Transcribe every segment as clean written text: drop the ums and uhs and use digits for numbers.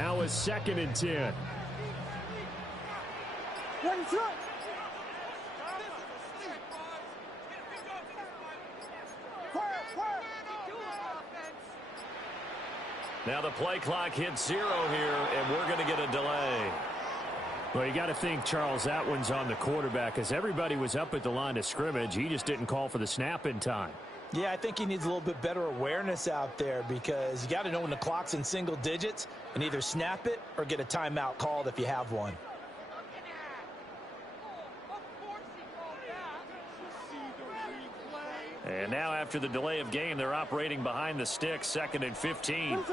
Now a 2nd and 10. Now the play clock hits 0 here, and we're going to get a delay. Well, you got to think, Charles, that one's on the quarterback, as everybody was up at the line of scrimmage. He just didn't call for the snap in time. Yeah, I think he needs a little bit better awareness out there, because you got to know when the clock's in single digits and either snap it or get a timeout called if you have one. And now after the delay of game, they're operating behind the sticks, 2nd and 15.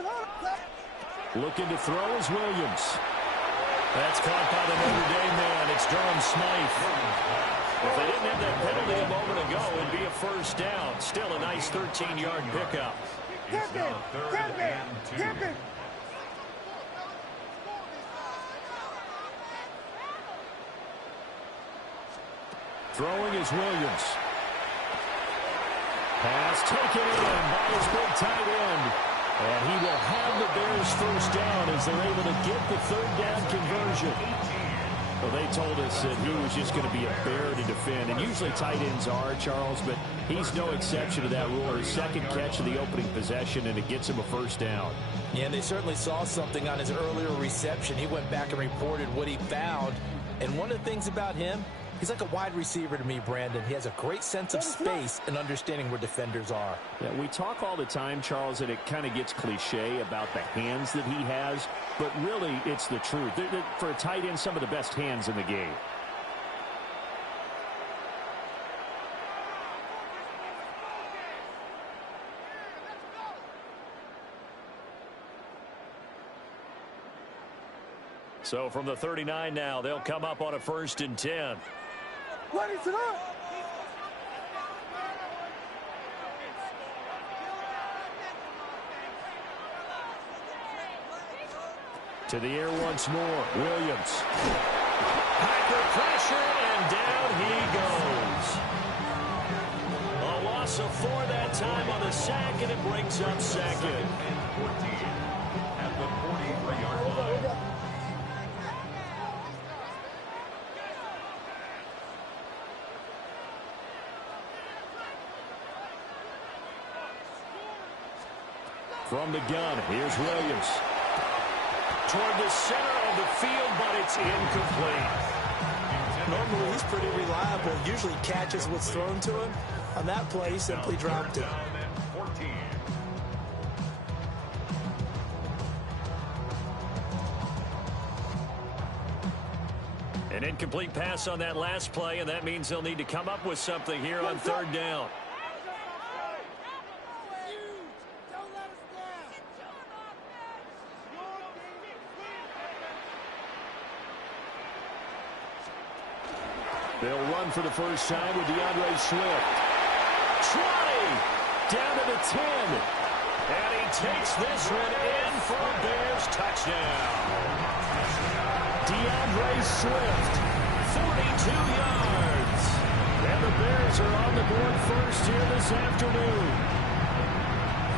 Looking to throw is Williams. That's caught by the Notre Dame man. It's Durham Smythe. If they didn't have that penalty a moment ago, it'd be a first down. Still a nice 13-yard pickup. Throwing is Williams. Pass taken in by his big tight end. And he will have the Bears first down as they're able to get the 3rd down conversion. Well, they told us that he was just going to be a bear to defend. And usually tight ends are, Charles, but he's no exception to that rule. His 2nd catch of the opening possession, and it gets him a first down. Yeah, and they certainly saw something on his earlier reception. He went back and reported what he found. And one of the things about him, he's like a wide receiver to me, Brandon. He has a great sense of space and understanding where defenders are. Yeah, we talk all the time, Charles, and it kind of gets cliche about the hands that he has, but really it's the truth. For a tight end, some of the best hands in the game. So from the 39 now, they'll come up on a 1st and 10. To the air once more, Williams. Packer pressure, and down he goes. A loss of 4 that time on the sack, and it brings up 2nd. At the 43-yard line. From the gun, here's Williams. Toward the center of the field, but it's incomplete. Normally he's pretty reliable. Usually catches what's thrown to him. On that play, he simply dropped it. An incomplete pass on that last play, and that means they'll need to come up with something here on 3rd down. They'll run for the first time with DeAndre Swift. 20, down to the 10. And he takes this one in for a Bears touchdown. DeAndre Swift, 42 yards. and the Bears are on the board first here this afternoon.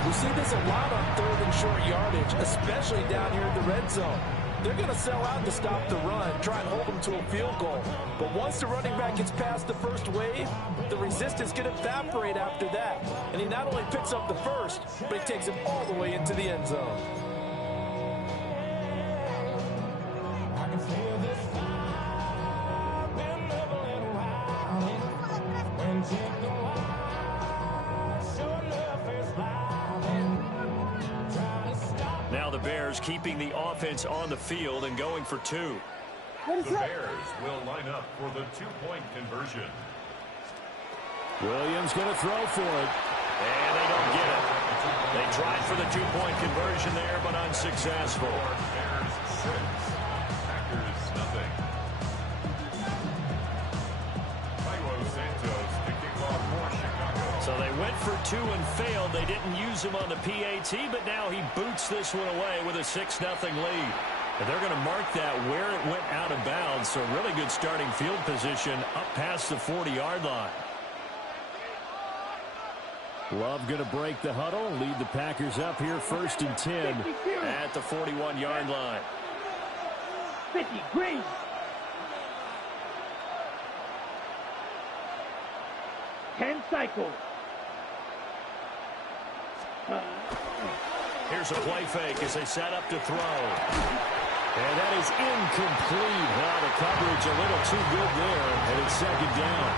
We see this a lot on 3rd and short yardage, especially down here in the red zone. They're going to sell out to stop the run, try and hold them to a field goal. But once the running back gets past the first wave, the resistance can evaporate after that. And he not only picks up the first, but he takes him all the way into the end zone. Now the Bears keeping the offense on the field and going for 2. The Bears will line up for the 2-point conversion. Williams going to throw for it. And they don't get it. They tried for the 2-point conversion there, but unsuccessful. Bears 6, Packers nothing. Cairo Santos kicking off for Chicago. So they went for 2 and failed. They didn't use him on the PAT, but now he boots this one away with a 6-0 lead. And they're going to mark that where it went out of bounds. So really good starting field position up past the 40-yard line. Love going to break the huddle, lead the Packers up here 1st and 10. At the 41-yard line. 50, green. Ten cycles. Here's a play fake as they set up to throw. And that is incomplete. Well, the coverage a little too good there, and it's 2nd down.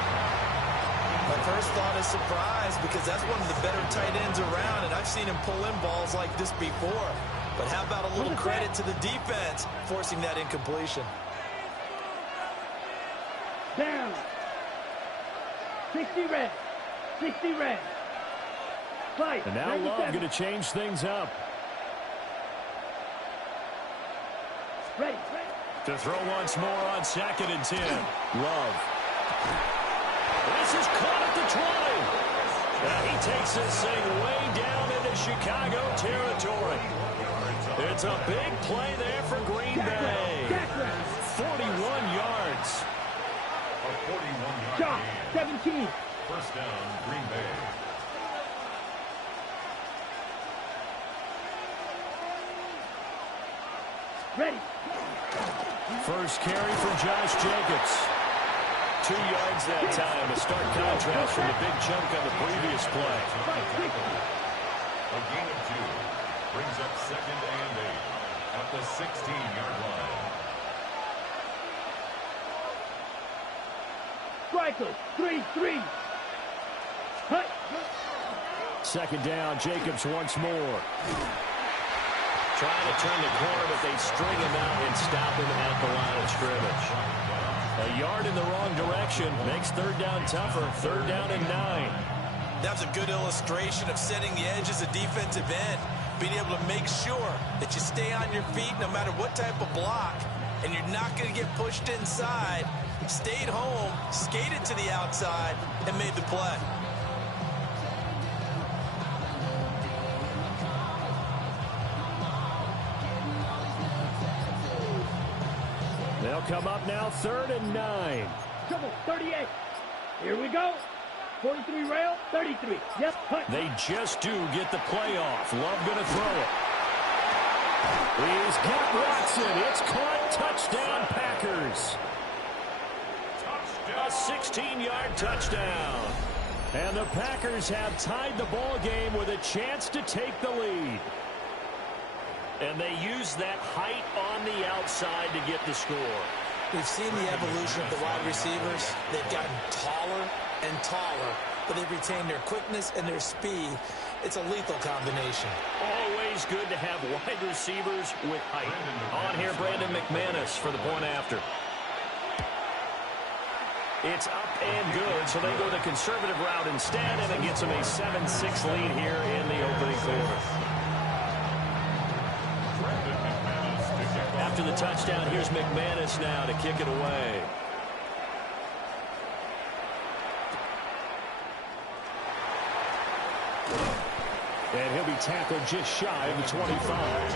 My first thought is surprise because that's one of the better tight ends around, and I've seen him pull in balls like this before. But how about a little credit to the defense forcing that incompletion? Down. 60 red. 60 red. Fight. And now Love going to change things up. Ready. To throw once more on 2nd and 10. Love. This is caught at the 20. He takes this thing way down into Chicago territory. It's a big play there for Green Bay. 41 yards. A 41-yard Shot. gain. 17. First down, Green Bay. Ready. First carry for Josh Jacobs. 2 yards that time. A stark contrast from the big chunk on the previous play. A gain of 2. Brings up 2nd and 8 at the 16-yard line. Strikers. 3-3. Hut. 2nd down, Jacobs once more. Trying to turn the corner, but they string him out and stop him at the line of scrimmage. A yard in the wrong direction makes 3rd down tougher. 3rd down and 9. That's a good illustration of setting the edge as a defensive end. Being able to make sure that you stay on your feet no matter what type of block, and you're not going to get pushed inside. Stayed home, skated to the outside, and made the play. They'll come up now 3rd and 9. Triple. 38. Here we go. 43 rail. 33. Yep. Hut. They just do get the play off. Love going to throw it. He's got Watson. It's caught. Touchdown, Packers. A 16-yard touchdown. And the Packers have tied the ball game with a chance to take the lead. And they use that height on the outside to get the score. We've seen the evolution of the wide receivers. They've gotten taller and taller, but they've retained their quickness and their speed. It's a lethal combination. Always good to have wide receivers with height. On here, Brandon McManus for the point after. It's up and good, so they go the conservative route instead, and it gets them a 7-6 lead here in the opening quarter. After the touchdown, here's McManus now to kick it away. And he'll be tackled just shy of the 25.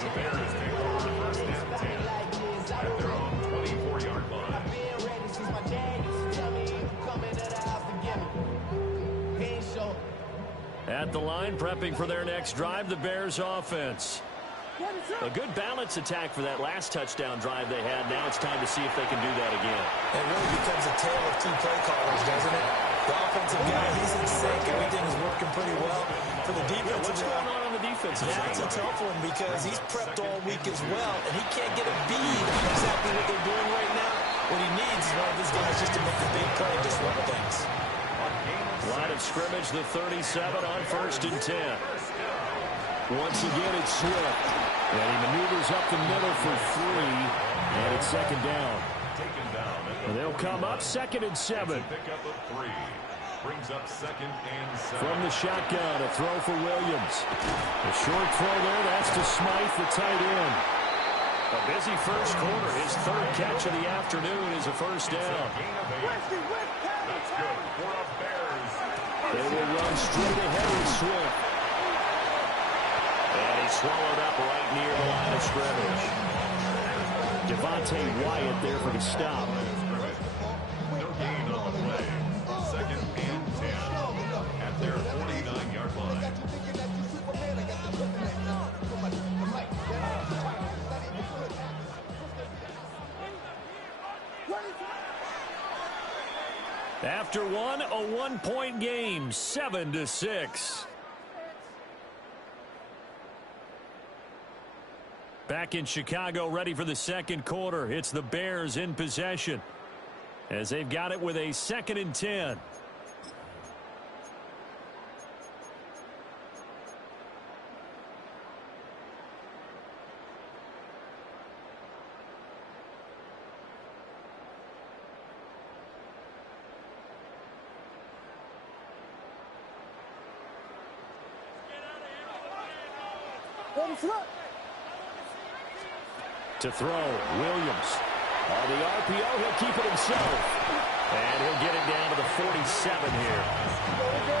The Bears take over 1st and 10 at their own 24-yard line. At the line, prepping for their next drive, the Bears offense. A good balance attack for that last touchdown drive they had. Now it's time to see if they can do that again. It really becomes a tale of 2 play callers, doesn't it? The offensive guy, he's in sync. Everything is working pretty well. For the defensive What's going on the defensive side? That's a tough one because he's prepped all week as well, and he can't get a bead on exactly what they're doing right now. What he needs is one of his guys just to make a big play and disrupt things. Line of scrimmage, the 37 on 1st and 10. Once again, it's Swift. And he maneuvers up the middle for 3. And it's 2nd down. And they'll come up 2nd and 7. Pick up a 3. Brings up 2nd and 7. From the shotgun, a throw for Williams. A short throw there, that's to Smythe, the tight end. A busy first quarter. His 3rd catch of the afternoon is a first down. That's good for a Bears. They will run straight ahead with Swift. And he's swallowed up right near the line of scrimmage. Devontae Wyatt there for the stop. No gain on the play. 2nd and 10. After one, a one-point game, 7-6. Back in Chicago, ready for the second quarter. It's the Bears in possession as they've got it with a 2nd and 10. To throw, Williams. On the RPO, he'll keep it himself. And he'll get it down to the 47 here.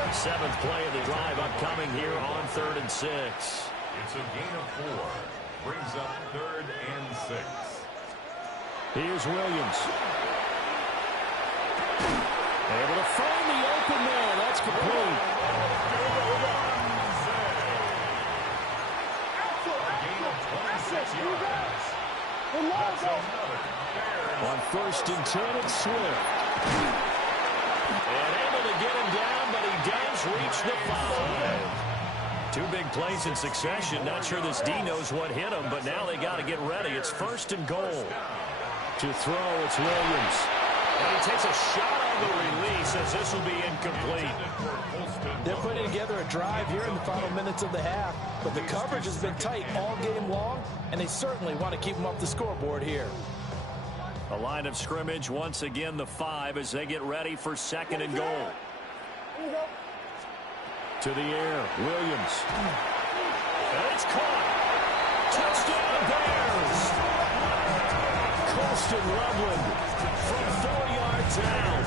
7th play of the drive upcoming here on 3rd and 6. It's a gain of 4. Brings up 3rd and 6. Here's Williams. Able to find the open man. That's complete. On 1st and 10, it's Swift. And able to get him down, but he does reach the 5. 2 big plays in succession. Not sure this D knows what hit him, but now they got to get ready. It's 1st and goal. To throw, it's Williams. And he takes a shot on the release as this will be incomplete. They're putting together a drive here in the final minutes of the half, but the coverage has been tight all game long, and they certainly want to keep them off the scoreboard here. A line of scrimmage, once again the 5 as they get ready for 2nd and goal. To the air, Williams. And it's caught. Touchdown Bears. Colston Loveland from 4 yards out.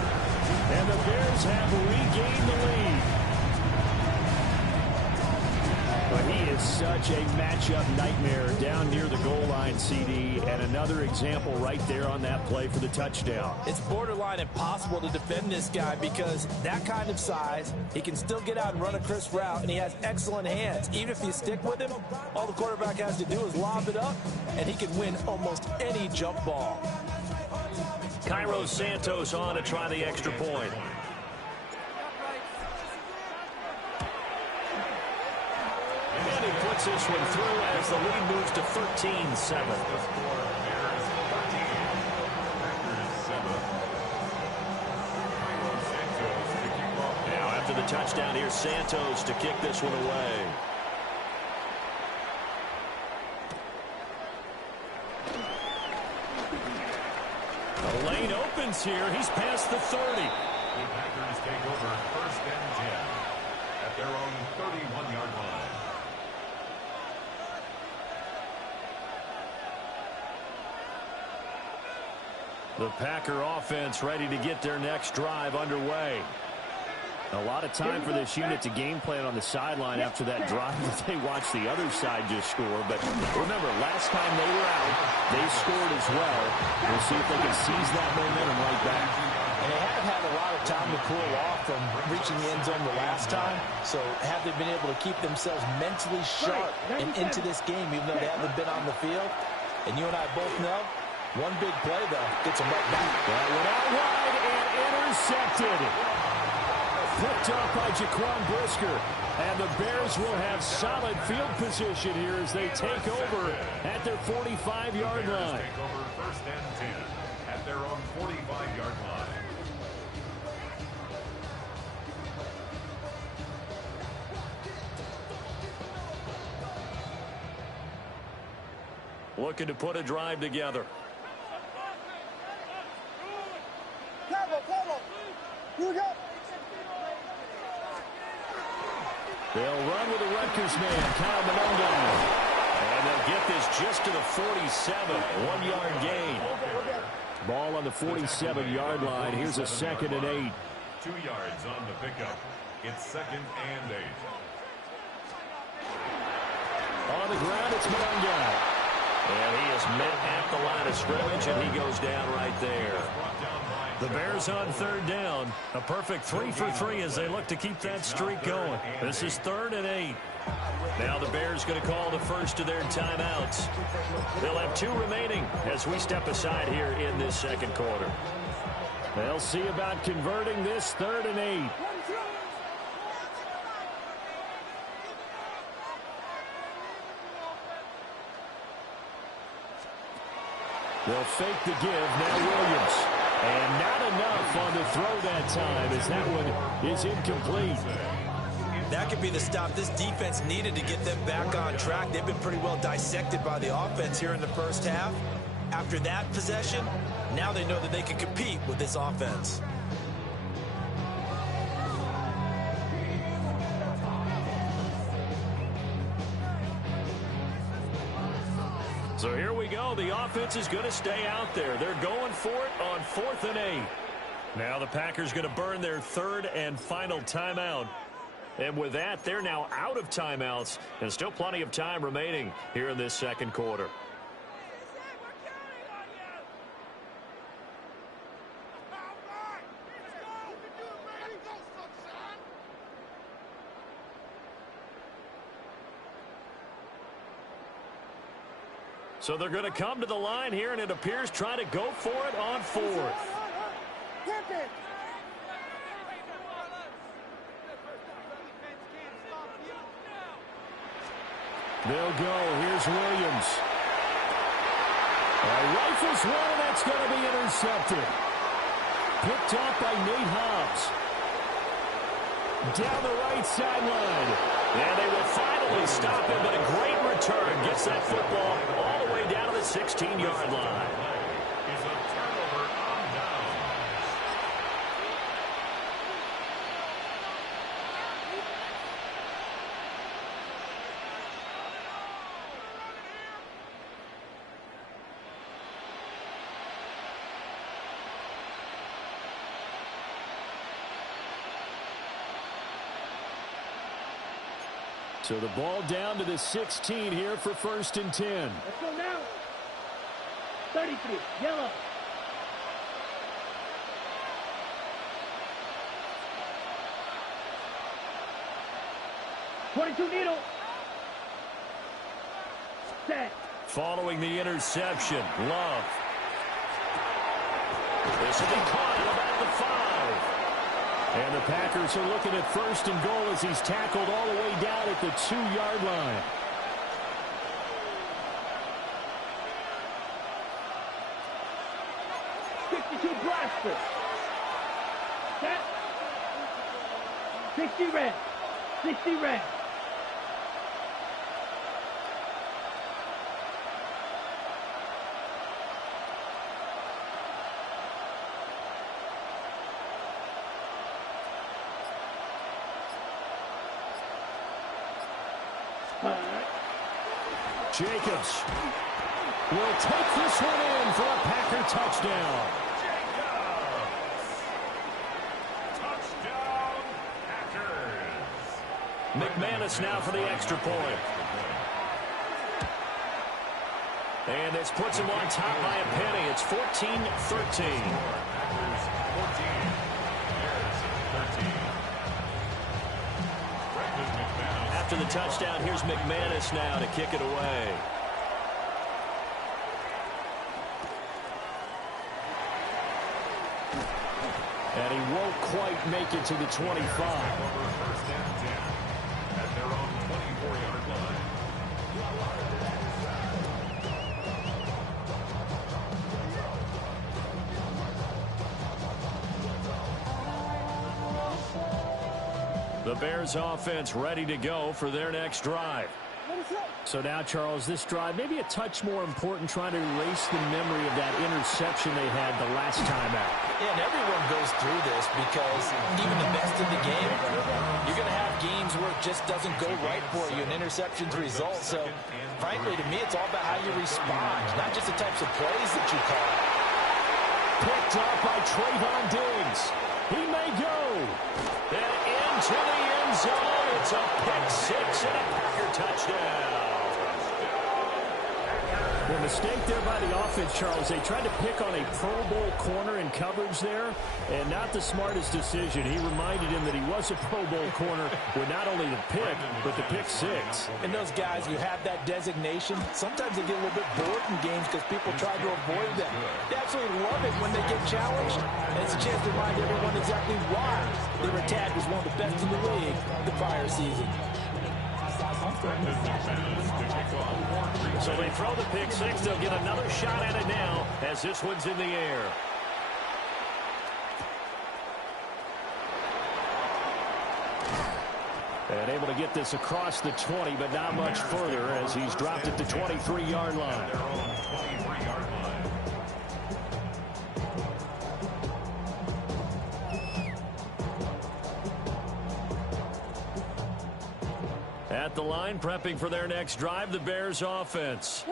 And the Bears have regained the lead. But he is such a matchup nightmare down near the goal line, CD, and another example right there on that play for the touchdown. It's borderline impossible to defend this guy because that kind of size, he can still get out and run a crisp route, and he has excellent hands. Even if you stick with him, all the quarterback has to do is lob it up, and he can win almost any jump ball. Cairo Santos on to try the extra point. And he puts this one through as the lead moves to 13-7. Now after the touchdown, here's Santos to kick this one away. The lane opens here. He's past the 30. The Packers take over 1st and 10 at their own 31-yard line. The Packer offense ready to get their next drive underway. A lot of time for this unit to game plan on the sideline after that drive that they watched the other side just score. But remember, last time they were out, they scored as well. We'll see if they can seize that momentum right back. And they haven't had a lot of time to cool off from reaching the end zone the last time. So have they been able to keep themselves mentally sharp and into this game, even though they haven't been on the field? And you and I both know, one big play, though, gets them right back. That went out wide and intercepted. Picked up by Jaquan Brisker. And the Bears will have solid field position here as they take over at their 45-yard line. Take over 1st and 10 at their own 45-yard line. Looking to put a drive together. They'll run with the Rutgers man, Kyle Mononga. And they'll get this just to the 47, 1-yard gain. Ball on the 47-yard line. Here's a 2nd and 8. 2 yards on the pickup. It's 2nd and 8. On the ground, it's Mononga. And he is met at the line of scrimmage, and he goes down right there. Brought down by The Bears on third down. A perfect 3 for 3 as they look to keep that streak going. This is 3rd and 8. Now the Bears going to call the first of their timeouts. They'll have 2 remaining as we step aside here in this second quarter. They'll see about converting this 3rd and 8. They'll fake the give. Now Williams. And not enough on the throw that time as that one is incomplete. That could be the stop this defense needed to get them back on track. They've been pretty well dissected by the offense here in the first half. After that possession, now they know that they can compete with this offense. So here we go. The offense is going to stay out there. They're going for it on 4th and 8. Now the Packers going to burn their 3rd and final timeout. And with that, they're now out of timeouts and still plenty of time remaining here in this second quarter. So they're going to come to the line here, and it appears trying to go for it on 4th. They'll go. Here's Williams. Rifles one, and that's going to be intercepted. Picked off by Nate Hobbs. Down the right sideline. And they will finally stop him, but a great return. Gets that football all the way down to the 16-yard line. Is a turnover on down. So the ball down to the 16 here for 1st and 10. Let's go now. 33, yellow. .22 needle. Set. Following the interception, Love. This will be caught at about the 5. And the Packers are looking at 1st and goal as he's tackled all the way down at the 2-yard line. Blaster. Set. 60 red. 60 red. Jacobs will take this one in for a Packer touchdown. Touchdown, Packers. McManus now for the extra point. And this puts him on top by a penny. It's 14-13. Packers 14, Bears 13. After the touchdown, here's McManus now to kick it away. And he won't quite make it to the 25. First and 10 at their own 24-yard line. The Bears offense ready to go for their next drive. So now, Charles, this drive maybe a touch more important, trying to erase the memory of that interception they had the last time out. Yeah, and everyone goes through this because even the best in the game, you're going to have games where it just doesn't go right for you, and interceptions result. So, frankly, to me, it's all about how you respond, not just the types of plays that you call. Picked off by Trayvon Diggs. He may go. Then into the end zone. It's a pick six and a Packer touchdown. Well, mistake there by the offense, Charles. They tried to pick on a Pro Bowl corner in coverage there, and not the smartest decision. He reminded him that he was a Pro Bowl corner with not only the pick, but the pick six. And those guys who have that designation, sometimes they get a little bit bored in games because people try to avoid them. They absolutely love it when they get challenged, and it's a chance to remind everyone exactly why they were tagged as one of the best in the league the prior season. So they throw the pick six. They'll get another shot at it now as this one's in the air. And able to get this across the 20, but not much further as he's dropped at the 23-yard line. At the line, prepping for their next drive, the Bears offense.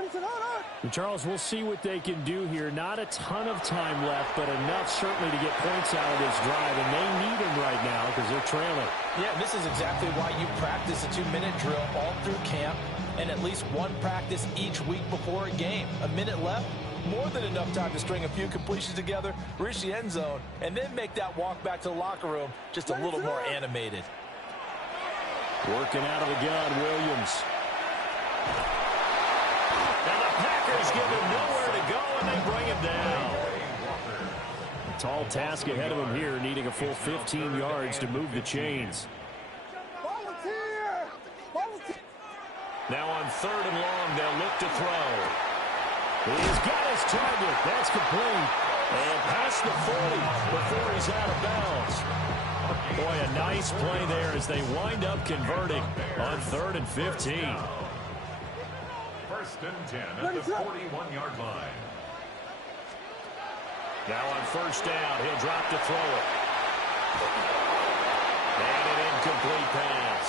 And Charles, we'll see what they can do here. Not a ton of time left, but enough certainly to get points out of this drive, and they need them right now because they're trailing. Yeah, this is exactly why you practice a 2-minute drill all through camp and at least one practice each week before a game. A minute left, more than enough time to string a few completions together, reach the end zone, and then make that walk back to the locker room just a little more animated. Working out of the gun, Williams. And the Packers give him nowhere to go, and they bring him down. A tall task ahead of him here, needing a full 15 yards to move the chains. Now on 3rd and long, they'll look to throw. He's got his target. That's complete. And past the 40 before he's out of bounds. Boy, a nice play there as they wind up converting on 3rd and 15. 1st and 10 at the 41-yard line. Now on 1st down, he'll drop to throw it. And an incomplete pass.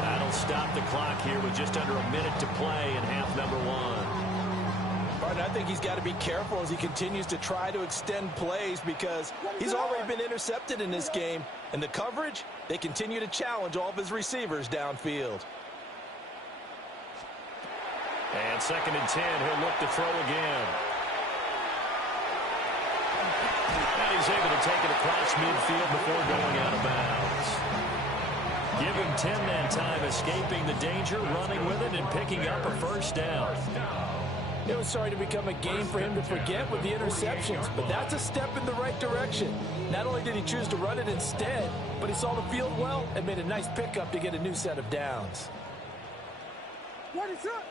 That'll stop the clock here with just under a minute to play in half number 1. I think he's got to be careful as he continues to try to extend plays because he's already been intercepted in this game. And the coverage, they continue to challenge all of his receivers downfield. And 2nd and 10, he'll look to throw again. And he's able to take it across midfield before going out of bounds. Give him 10 that time, escaping the danger, running with it, and picking up a 1st down. It was starting to become a game for him to forget with the interceptions, but that's a step in the right direction. Not only did he choose to run it instead, but he saw the field well and made a nice pickup to get a new set of downs. What is up?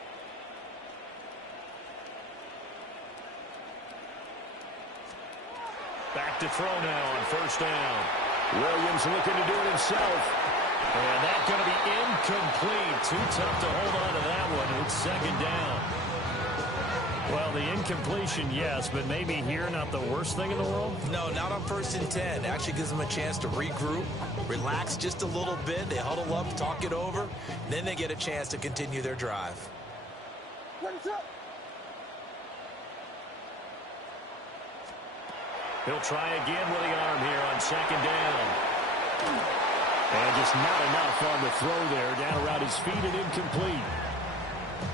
Back to throw now on 1st down. Williams looking to do it himself. And that's going to be incomplete. Too tough to hold on to that one. It's 2nd down. Well, the incompletion, yes, but maybe here not the worst thing in the world? No, not on 1st and 10. Actually gives them a chance to regroup, relax just a little bit. They huddle up, talk it over. Then they get a chance to continue their drive. What is up? He'll try again with the arm here on 2nd down. And just not enough on the throw there. Down around his feet and incomplete.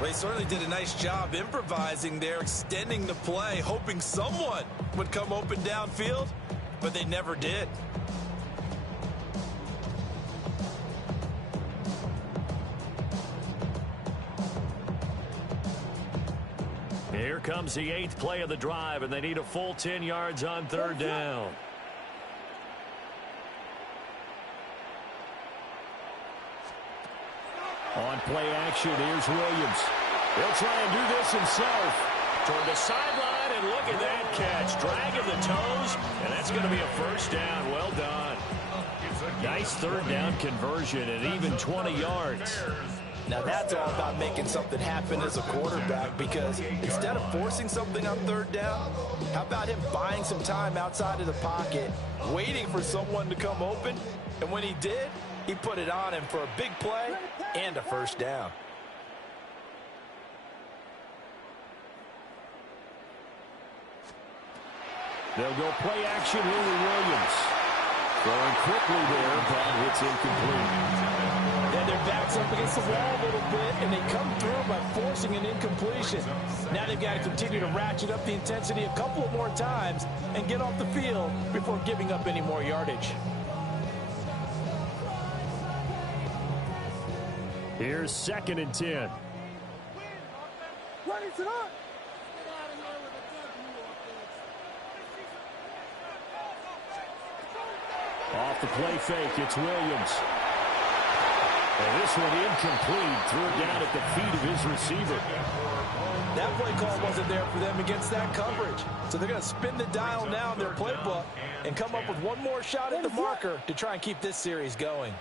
Well, he certainly did a nice job improvising there, extending the play, hoping someone would come open downfield, but they never did. Here comes the 8th play of the drive, and they need a full 10 yards on 3rd down. On play action, here's Williams. He'll try and do this himself. Toward the sideline, and look at that catch. Dragging the toes, and that's going to be a 1st down. Well done. Nice 3rd down conversion at even 20 yards. Now that's all about making something happen as a quarterback, because instead of forcing something on 3rd down, how about him buying some time outside of the pocket, waiting for someone to come open, and when he did, he put it on him for a big play and a 1st down. They'll go play action here with Williams. Throwing quickly there, but it's incomplete. Yeah, And their back's up against the wall a little bit, and they come through by forcing an incompletion. Now they've got to continue to ratchet up the intensity a couple of more times and get off the field before giving up any more yardage. Here's 2nd and 10. Off the play fake, it's Williams. And this one incomplete, threw it down at the feet of his receiver. That play call wasn't there for them against that coverage. So they're going to spin the dial now in their playbook and come up with one more shot at the marker to try and keep this series going.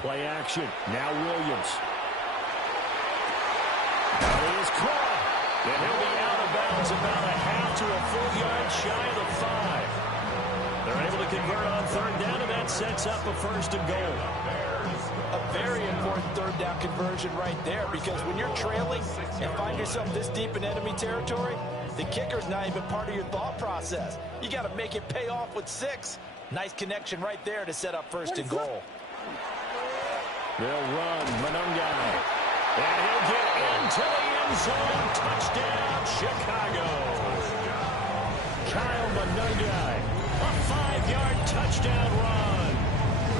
Play action. Now Williams. He is caught. And he'll be out of bounds about a half to a full yard shy of the 5. They're able to convert on 3rd down, and that sets up a 1st and goal. A very important 3rd down conversion right there, because when you're trailing and find yourself this deep in enemy territory, the kicker's not even part of your thought process. You got to make it pay off with 6. Nice connection right there to set up 1st and goal. They'll run Monungai. And he'll get into the end zone. Touchdown, Chicago. Kyle Monungai. A 5-yard touchdown run.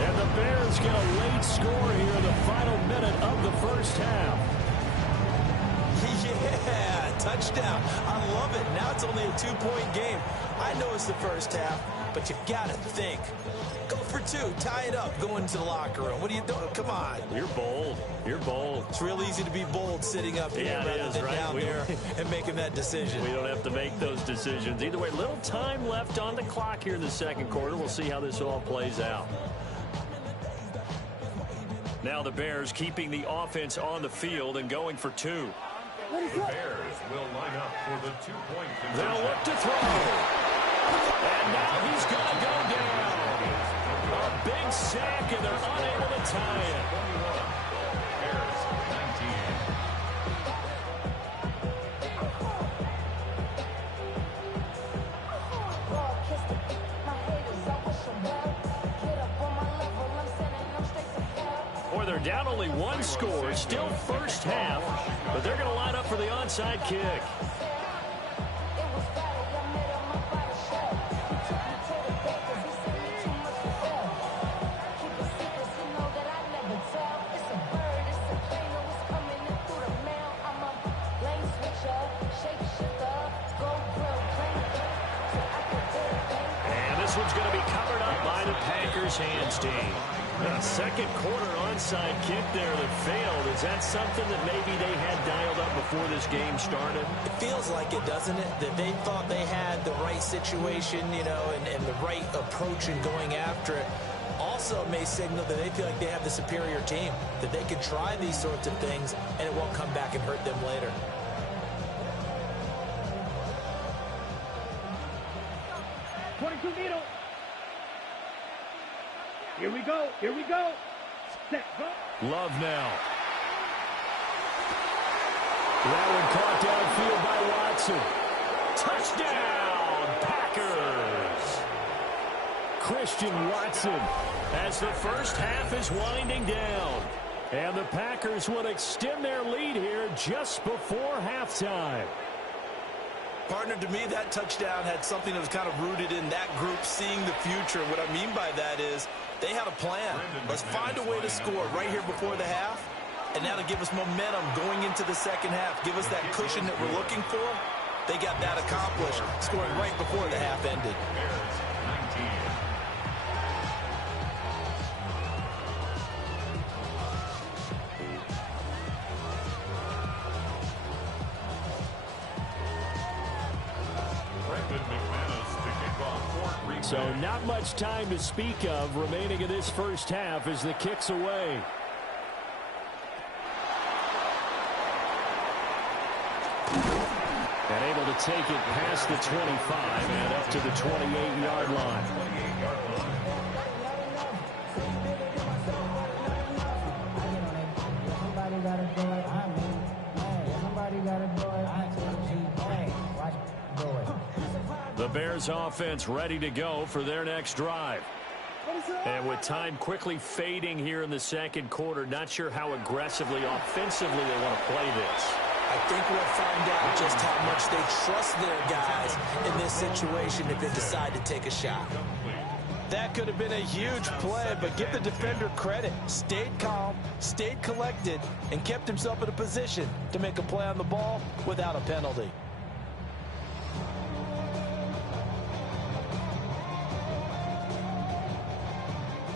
And the Bears get a late score here in the final minute of the 1st half. Yeah, touchdown. I love it. Now it's only a 2-point game. I know it's the 1st half, but you got to think. Go for 2. Tie it up. Go into the locker room. What are you doing? Come on. You're bold. You're bold. It's real easy to be bold sitting up here rather than down there and making that decision. We don't have to make those decisions. Either way, little time left on the clock here in the 2nd quarter. We'll see how this all plays out. Now the Bears keeping the offense on the field and going for 2. The Bears will line up for the 2-point conversion. They'll look to throw. And now he's going to go down. A big sack, and they're unable to tie it. Bears 19. Boy, they're down only 1 score, still 1st half, but they're going to line up for the onside kick. This one's going to be covered up by the Packers hands team. A 2nd quarter onside kick there that failed. Is that something that maybe they had dialed up before this game started? It feels like it, doesn't it? That they thought they had the right situation, you know, and the right approach in going after it. Also may signal that they feel like they have the superior team, that they can try these sorts of things and it won't come back and hurt them later. Here we go. Here we go. Set, go. Love now. That one caught downfield by Watson. Touchdown, Packers. Christian Watson as the 1st half is winding down. And the Packers would extend their lead here just before halftime. Partner, to me, that touchdown had something that was kind of rooted in that group seeing the future. What I mean by that is they had a plan. Let's find a way to score right here before the half, and that'll give us momentum going into the 2nd half, give us that cushion that we're looking for. They got that accomplished, scoring right before the half ended. So not much time to speak of remaining in this 1st half as the kick's away. And able to take it past the 25 and up to the 28-yard line. The Bears offense ready to go for their next drive. And with time quickly fading here in the second quarter, not sure how aggressively, offensively they want to play this. I think we'll find out just how much they trust their guys in this situation if they decide to take a shot. That could have been a huge play, but give the defender credit. Stayed calm, stayed collected, and kept himself in a position to make a play on the ball without a penalty.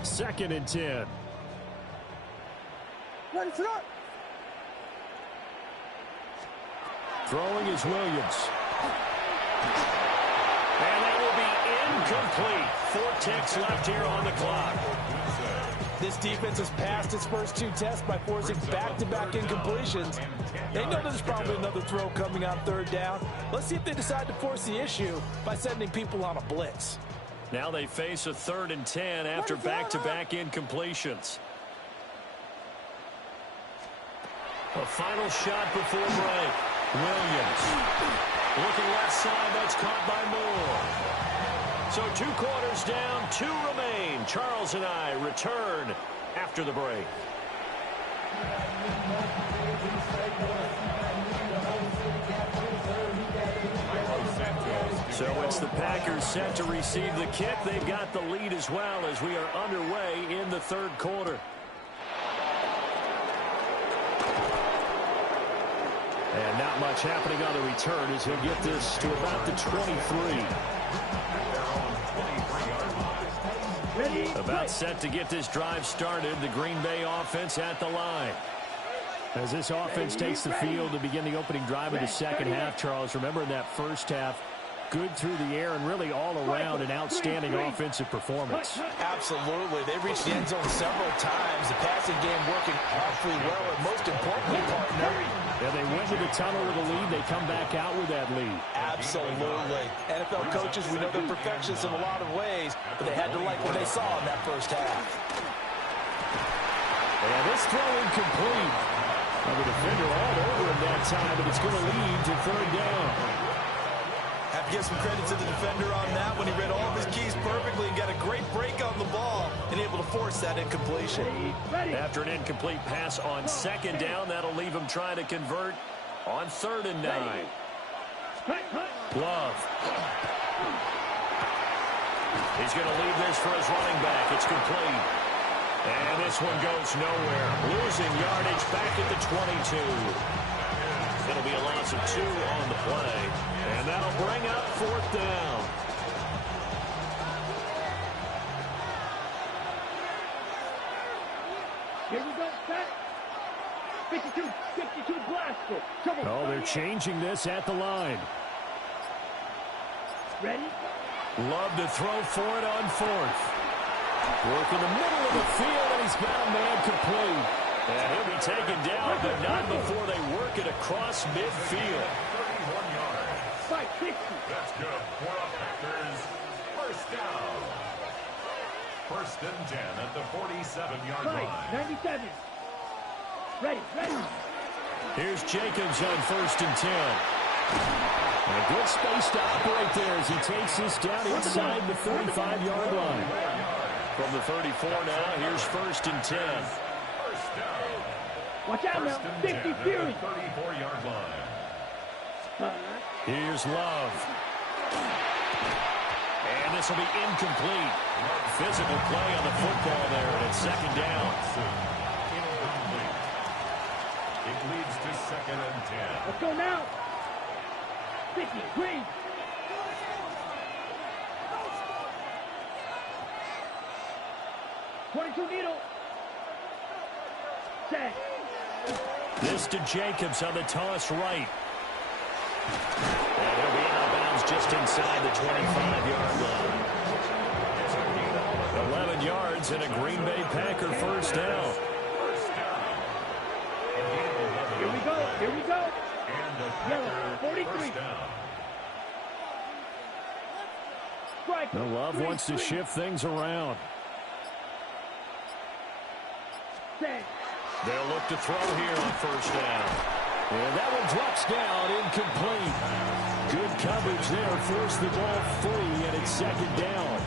Second and 10. Ready, start. Throwing is Williams. And that will be incomplete. 4 ticks left here on the clock. This defense has passed its first 2 tests by forcing back-to-back incompletions. They know there's probably another throw coming on 3rd down. Let's see if they decide to force the issue by sending people on a blitz. Now they face a 3rd and 10 after back-to-back incompletions. A final shot before break. Williams. Looking left side, that's caught by Moore. So 2 quarters down, 2 remain. Charles and I return after the break. So it's the Packers set to receive the kick. They've got the lead as well as we are underway in the 3rd quarter. And not much happening on the return as he'll get this to about the 23. About set to get this drive started. The Green Bay offense at the line. As this offense takes the field to begin the opening drive of the second half, Charles, remember in that first half, good through the air and really all around an outstanding offensive performance. Absolutely. They reached the end zone several times. The passing game working awfully well, and most importantly, partner. Yeah, they went to the tunnel with a lead. They come back out with that lead. Absolutely. NFL coaches, we know they're perfectionists in a lot of ways, but they had to like what they saw in that first half. And this throw incomplete. Well, the defender all over him that time, but it's going to lead to 3rd down. Have to give some credit to the defender on that when he read all of his keys perfectly and got a great break on the ball and able to force that incompletion. After an incomplete pass on 2nd down, that'll leave him trying to convert on 3rd and 9. Love. He's going to leave this for his running back. It's complete. And this one goes nowhere. Losing yardage back at the 22. It'll be a loss of 2 on the play. And that'll bring up 4th down. Here we go, set. 52 blaster. Oh, they're changing this at the line. Ready? Love to throw for it on 4th. Work in the middle of the field, and he's got a man complete. And he'll be taken down, but not before they work it across midfield. 31 yards. 560. That's good for the Packers. First down. 1st and 10 at the 47-yard line. 97. Ready. Here's Jacobs on 1st and 10. And a good space to operate there as he takes this down inside the 35-yard line. From the 34 now, here's 1st and 10. Watch out now. 50 Fury. 34-yard line. Here's Love. And this will be incomplete. Physical play on the football there, and it's 2nd down. Incomplete. It leads to 2nd and 10. Let's go now. 50 Green. Needle. Set. This to Jacobs on the toss right. And he'll be out of bounds just inside the 25-yard line. 11 yards and a Green Bay Packer 1st down. Here we go. Yellow, 43. Strike. The Love wants to shift things around. Set. They'll look to throw here on 1st down. And that one drops down, incomplete. Good coverage there, forced the ball free, and it's second down.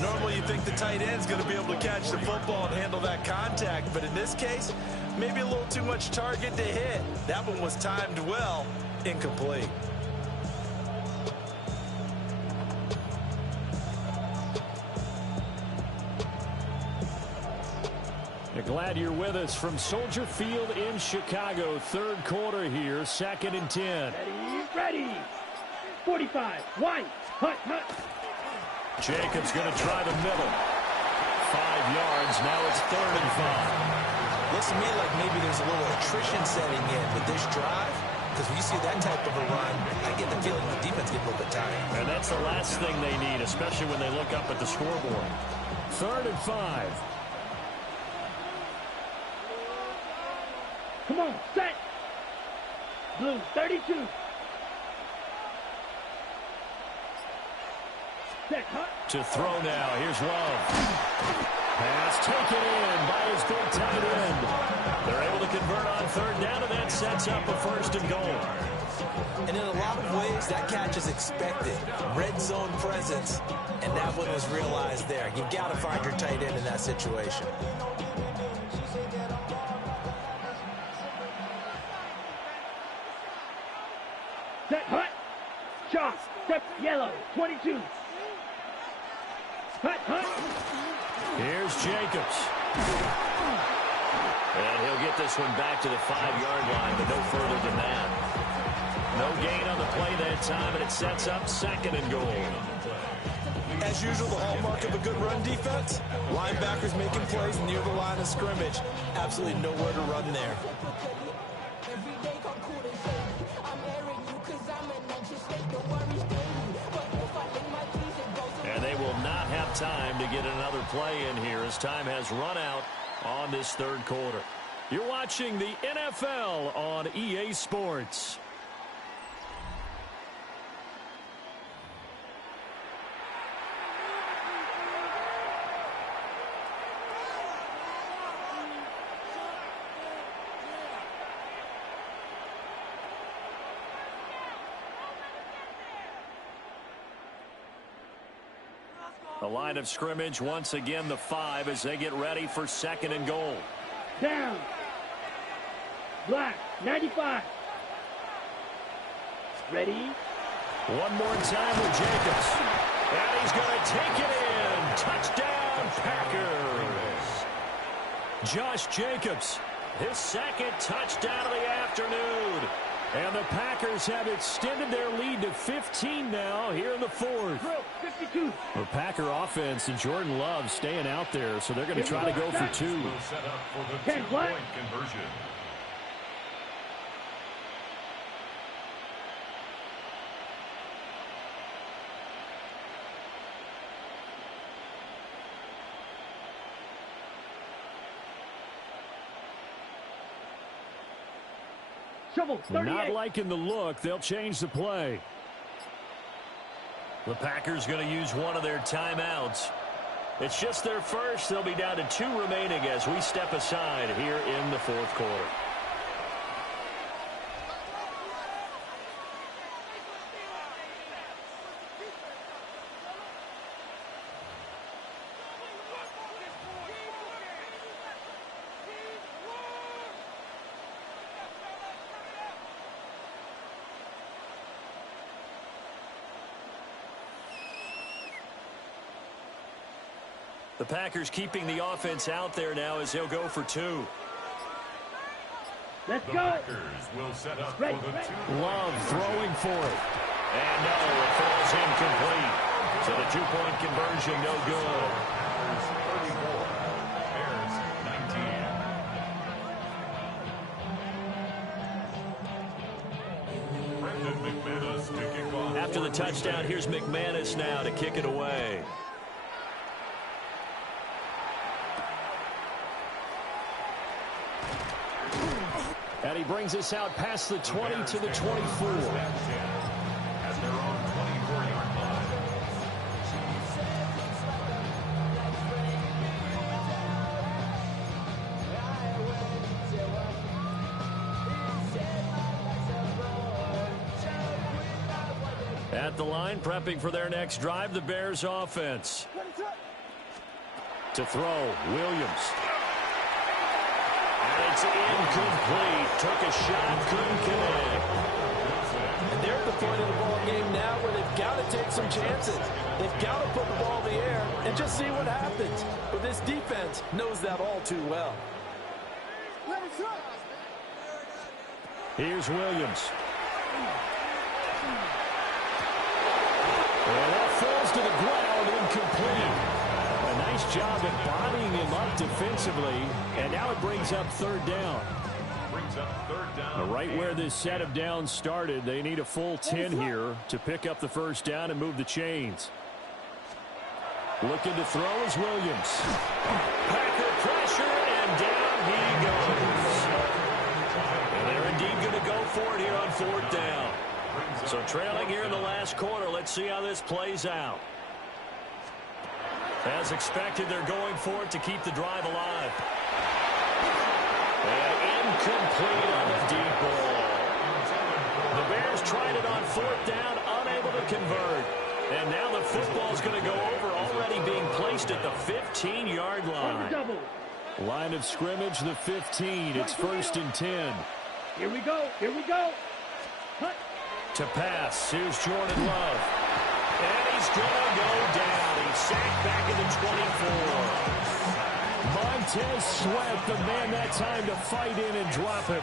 Normally you think the tight end's going to be able to catch the football and handle that contact, but in this case, maybe a little too much target to hit. That one was timed well, incomplete. Glad you're with us from Soldier Field in Chicago. Third quarter here, 2nd and 10. Ready. 45. Wide. Hut. Jacobs going to try the middle. 5 yards. Now it's 3rd and 5. Looks to me like maybe there's a little attrition setting in with this drive, because when you see that type of a run, I get the feeling the defense gets a little bit tired. And that's the last thing they need, especially when they look up at the scoreboard. 3rd and 5. Come on, set. Blue, 32. Set, hut. To throw now. Here's Love. Pass taken in by his big tight end. They're able to convert on 3rd down, and that sets up a 1st and goal. And in a lot of ways, that catch is expected. Red zone presence, and that one was realized there. You've got to find your tight end in that situation. Set, hut. Chop. Step, yellow, 22. Hut. Here's Jacobs. And he'll get this one back to the 5-yard line, but no further than that. No gain on the play that time, and it sets up 2nd and goal. As usual, the hallmark of a good run defense, linebackers making plays near the line of scrimmage. Absolutely nowhere to run there. And they will not have time to get another play in here as time has run out on this 3rd quarter. You're watching the NFL on EA Sports. The line of scrimmage, once again, the 5 as they get ready for 2nd and goal. Down. Black, 95. Ready. One more time with Jacobs. And he's going to take it in. Touchdown, Packers. Josh Jacobs, his 2nd touchdown of the afternoon. And the Packers have extended their lead to 15 now here in the 4th. 52. The Packer offense and Jordan Love staying out there, so they're going to try to go for 2. Will set up for the 2-point conversion. Shovel, 38. Not liking the look. They'll change the play. The Packers going to use one of their timeouts. It's just their first. They'll be down to 2 remaining as we step aside here in the 4th quarter. The Packers keeping the offense out there now as they'll go for 2. Let's The go. Packers will set up for the 2. Love throwing for it. And no, it falls incomplete. So the 2-point conversion no good. Packers 34, Bears 19. Brendan McManus to kick off. After the touchdown, here's McManus now to kick it away. And he brings us out past the 20 to the 24. At their own 24-yard line. At the line, prepping for their next drive, the Bears offense. To throw, Williams. And it's incomplete. Took a shot, couldn't connect. And they're at the point of the ball game now where they've got to take some chances. They've got to put the ball in the air and just see what happens. But this defense knows that all too well. Here's Williams. And that falls to the ground, incomplete. A nice job at bodying him up defensively. And now it brings up third down. Right where this set of downs started, they need a full 10 here to pick up the first down and move the chains. Looking to throw is Williams. Packer pressure, and down he goes. And they're indeed going to go for it here on fourth down. So trailing here in the last quarter, let's see how this plays out. As expected, they're going for it to keep the drive alive. And incomplete on the deep ball. The Bears tried it on fourth down, unable to convert. And now the football's going to go over, already being placed at the 15-yard line. Line of scrimmage, the 15. It's 1st and 10. Here we go. Here we go. Cut. To pass, here's Jordan Love. And he's going to go down. He's sacked back at the 24. Montez Sweat, the man that time to fight in and drop him.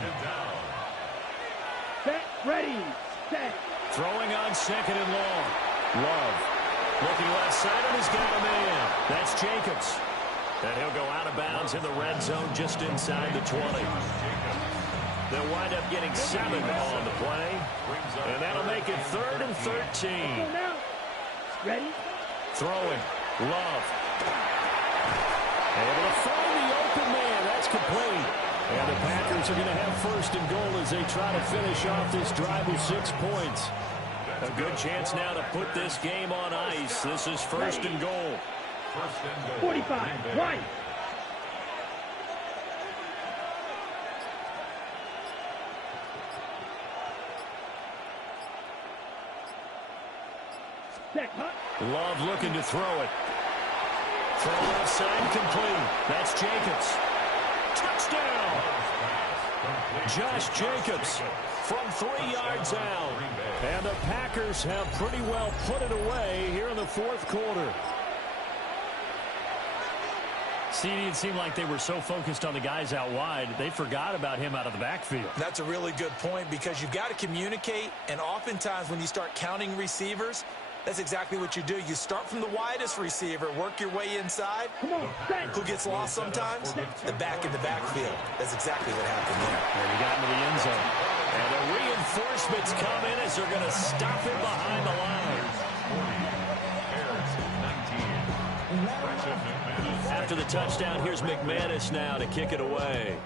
Set, ready, set. Throwing on 2nd and long. Love. Looking left side, and he's got a man. That's Jacobs. And he'll go out of bounds in the red zone just inside the 20. They'll wind up getting 7 on the play. And that'll make it 3rd and 13. Ready? Throwing. Love. Able to find the open man. That's complete. And the Packers are going to have 1st and goal as they try to finish off this drive with 6 points. A good chance now to put this game on ice. This is 1st and goal. 45. Right. Love looking to throw it. Throw left side complete. That's Jacobs. Touchdown! Josh Jacobs from 3 yards out. And the Packers have pretty well put it away here in the 4th quarter. See, it seemed like they were so focused on the guys out wide, they forgot about him out of the backfield. That's a really good point because you've got to communicate, and oftentimes when you start counting receivers, that's exactly what you do. You start from the widest receiver, work your way inside. Who gets lost sometimes? The back in the backfield. That's exactly what happened there. And he got into the end zone. And the reinforcements come in as they're going to stop him behind the line. After the touchdown, here's McManus now to kick it away.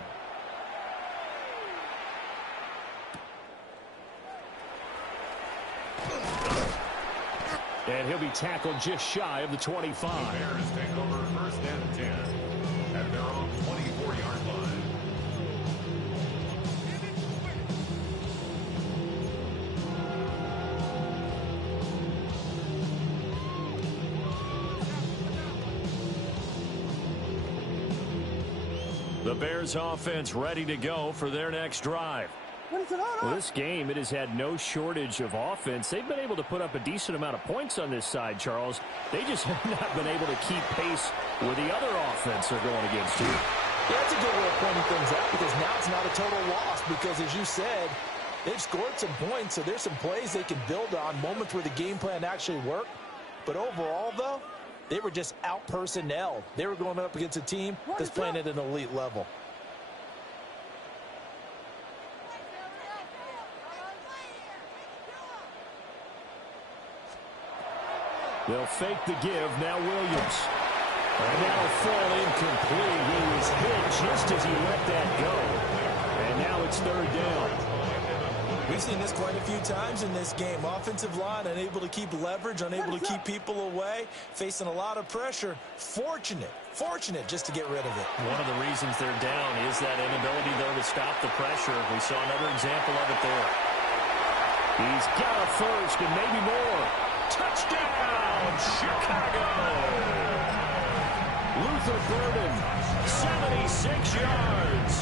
And he'll be tackled just shy of the 25. The Bears take over 1st and 10 at their own 24-yard line. The Bears offense ready to go for their next drive. Well, this game, it has had no shortage of offense. They've been able to put up a decent amount of points on this side, Charles. They just have not been able to keep pace with the other offense they're going against here. Yeah, that's a good way of pointing things out because now it's not a total loss because, as you said, they've scored some points, so there's some plays they can build on, moments where the game plan actually worked. But overall, though, they were just out-personnelled. They were going up against a team that's playing at an elite level. They'll fake the give. Now Williams. And that'll fall incomplete. He was hit just as he let that go. And now it's 3rd down. We've seen this quite a few times in this game. Offensive line unable to keep leverage, unable to keep people away, facing a lot of pressure. Fortunate just to get rid of it. One of the reasons they're down is that inability, though, to stop the pressure. We saw another example of it there. He's got a first and maybe more. Touchdown, Chicago! Luther Burden, 76 yards.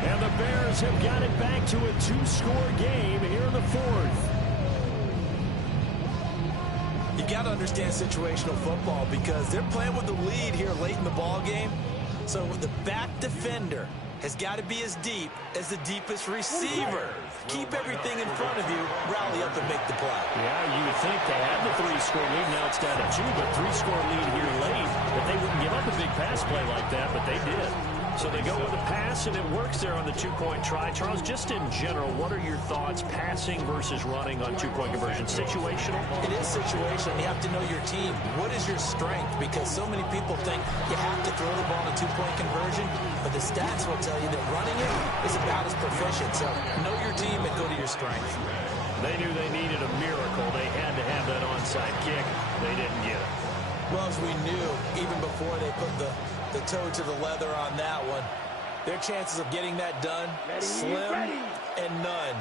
And the Bears have got it back to a two-score game here in the fourth. You got to understand situational football because they're playing with the lead here late in the ball game. So the back defender has got to be as deep as the deepest receiver. Keep everything in front of you, rally up and make the play. Yeah, you would think they had the three-score lead. Now it's down to two, but three-score lead here late. That they wouldn't give up a big pass play like that, but they did. So they go with a pass, and it works there on the two-point try. Charles, just in general, what are your thoughts passing versus running on two-point conversion? Situational? It is situational. You have to know your team. What is your strength? Because so many people think you have to throw the ball in a two-point conversion, but the stats will tell you that running it is about as proficient. So know your team and go to your strength. They knew they needed a miracle. They had to have that onside kick. They didn't get it. Well, as we knew, even before they put the toe to the leather on that one, their chances of getting that done, slim and none.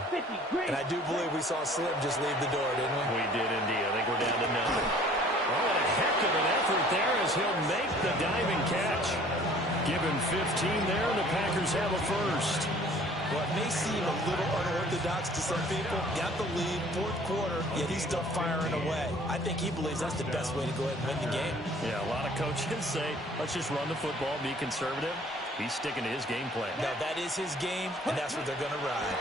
And I do believe we saw Slim just leave the door, didn't we? We did indeed. I think we're down to nothing. Oh, and a heck of an effort there as he'll make the diving catch. Give him 15 there, and the Packers have a first. Well, it may seem a little unorthodox to some people. Got the lead, fourth quarter, yet he's still firing away. I think he believes that's the best way to go ahead and win the game. Yeah, a lot of coaches say, let's just run the football, be conservative. He's sticking to his game plan. Now, that is his game, and that's what they're going to ride.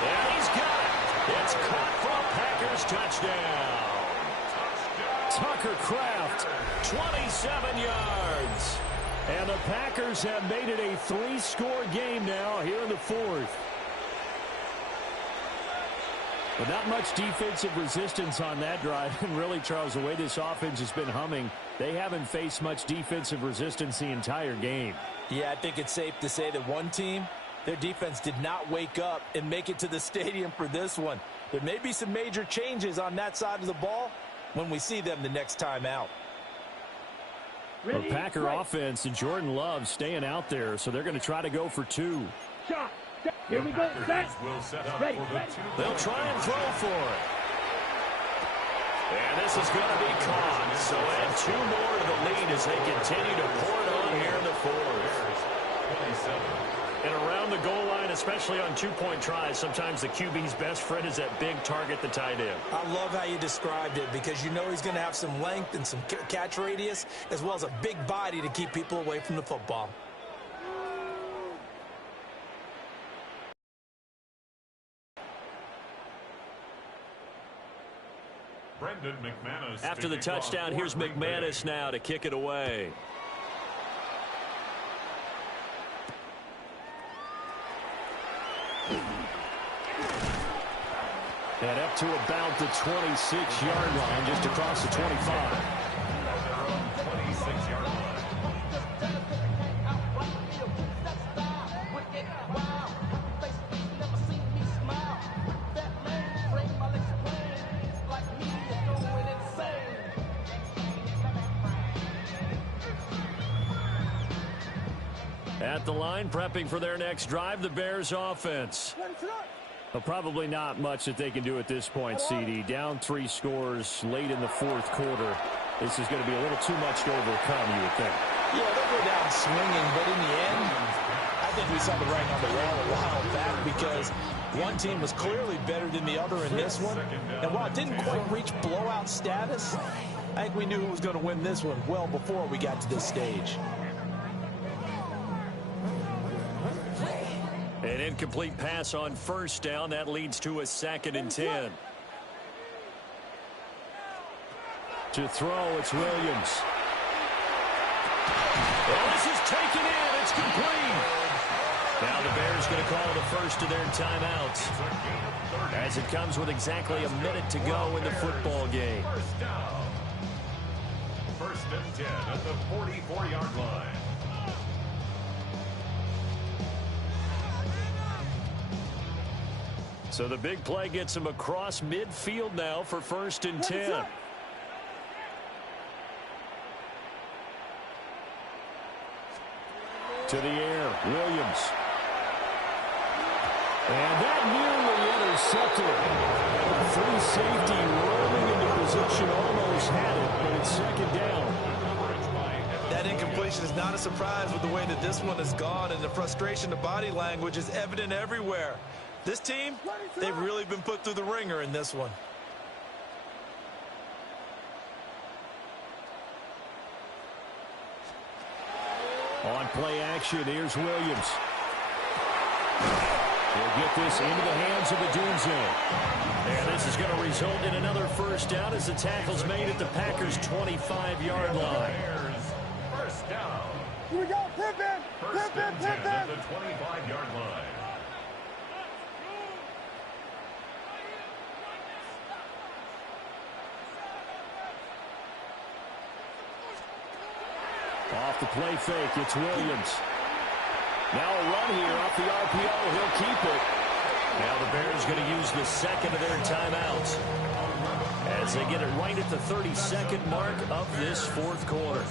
Yeah, he's got it. It's caught for a Packers touchdown. Tucker Kraft, 27 yards. And the Packers have made it a three-score game now here in the fourth. But not much defensive resistance on that drive. And really, Charles, the way this offense has been humming, they haven't faced much defensive resistance the entire game. Yeah, I think it's safe to say that one team, their defense did not wake up and make it to the stadium for this one. There may be some major changes on that side of the ball when we see them the next time out. The Packer offense and Jordan Love staying out there, so they're going to try to go for two. Shot. Here we go. Set. Ready. They'll try and throw for it. And this is going to be caught. So add two more to the lead as they continue to pour it on here in the fourth. 27. And around the goal line, especially on two-point tries, sometimes the QB's best friend is that big target, the tight end. I love how you described it because you know he's going to have some length and some catch radius as well as a big body to keep people away from the football. After the touchdown, here's McManus now to kick it away. And up to about the 26-yard line, just across the 25. At the line, prepping for their next drive, the Bears offense. Well, probably not much that they can do at this point, CD. Down 3 scores late in the fourth quarter. This is going to be a little too much to overcome, you would think. Yeah, they'll go down swinging, but in the end, I think we saw the writing on the wall a while back because one team was clearly better than the other in this one. And while it didn't quite reach blowout status, I think we knew who was going to win this one well before we got to this stage. An incomplete pass on first down. That leads to a 2nd and 10. To throw, it's Williams. Oh, this is taken in. It's complete. Now the Bears going to call the first of their timeouts as it comes with exactly a minute to go in the football game. First and 10 at the 44-yard line. So the big play gets him across midfield now for 1st and 10. To the air, Williams. And that nearly intercepted. Free safety rolling into position, almost had it, but it's second down. That incompletion is not a surprise with the way that this one has gone, and the frustration, the body language is evident everywhere. This team, they've really been put through the ringer in this one. On play action, here's Williams. He'll get this into the hands of Adunze. And this is going to result in another first down as the tackle's made at the Packers' 25-yard line. First down. Here we go, Pippin! First and 10 at the 25-yard line. Off the play fake, it's Williams. Now a run here off the RPO. He'll keep it. Now the Bears going to use the second of their timeouts as they get it right at the 32nd mark of this fourth quarter.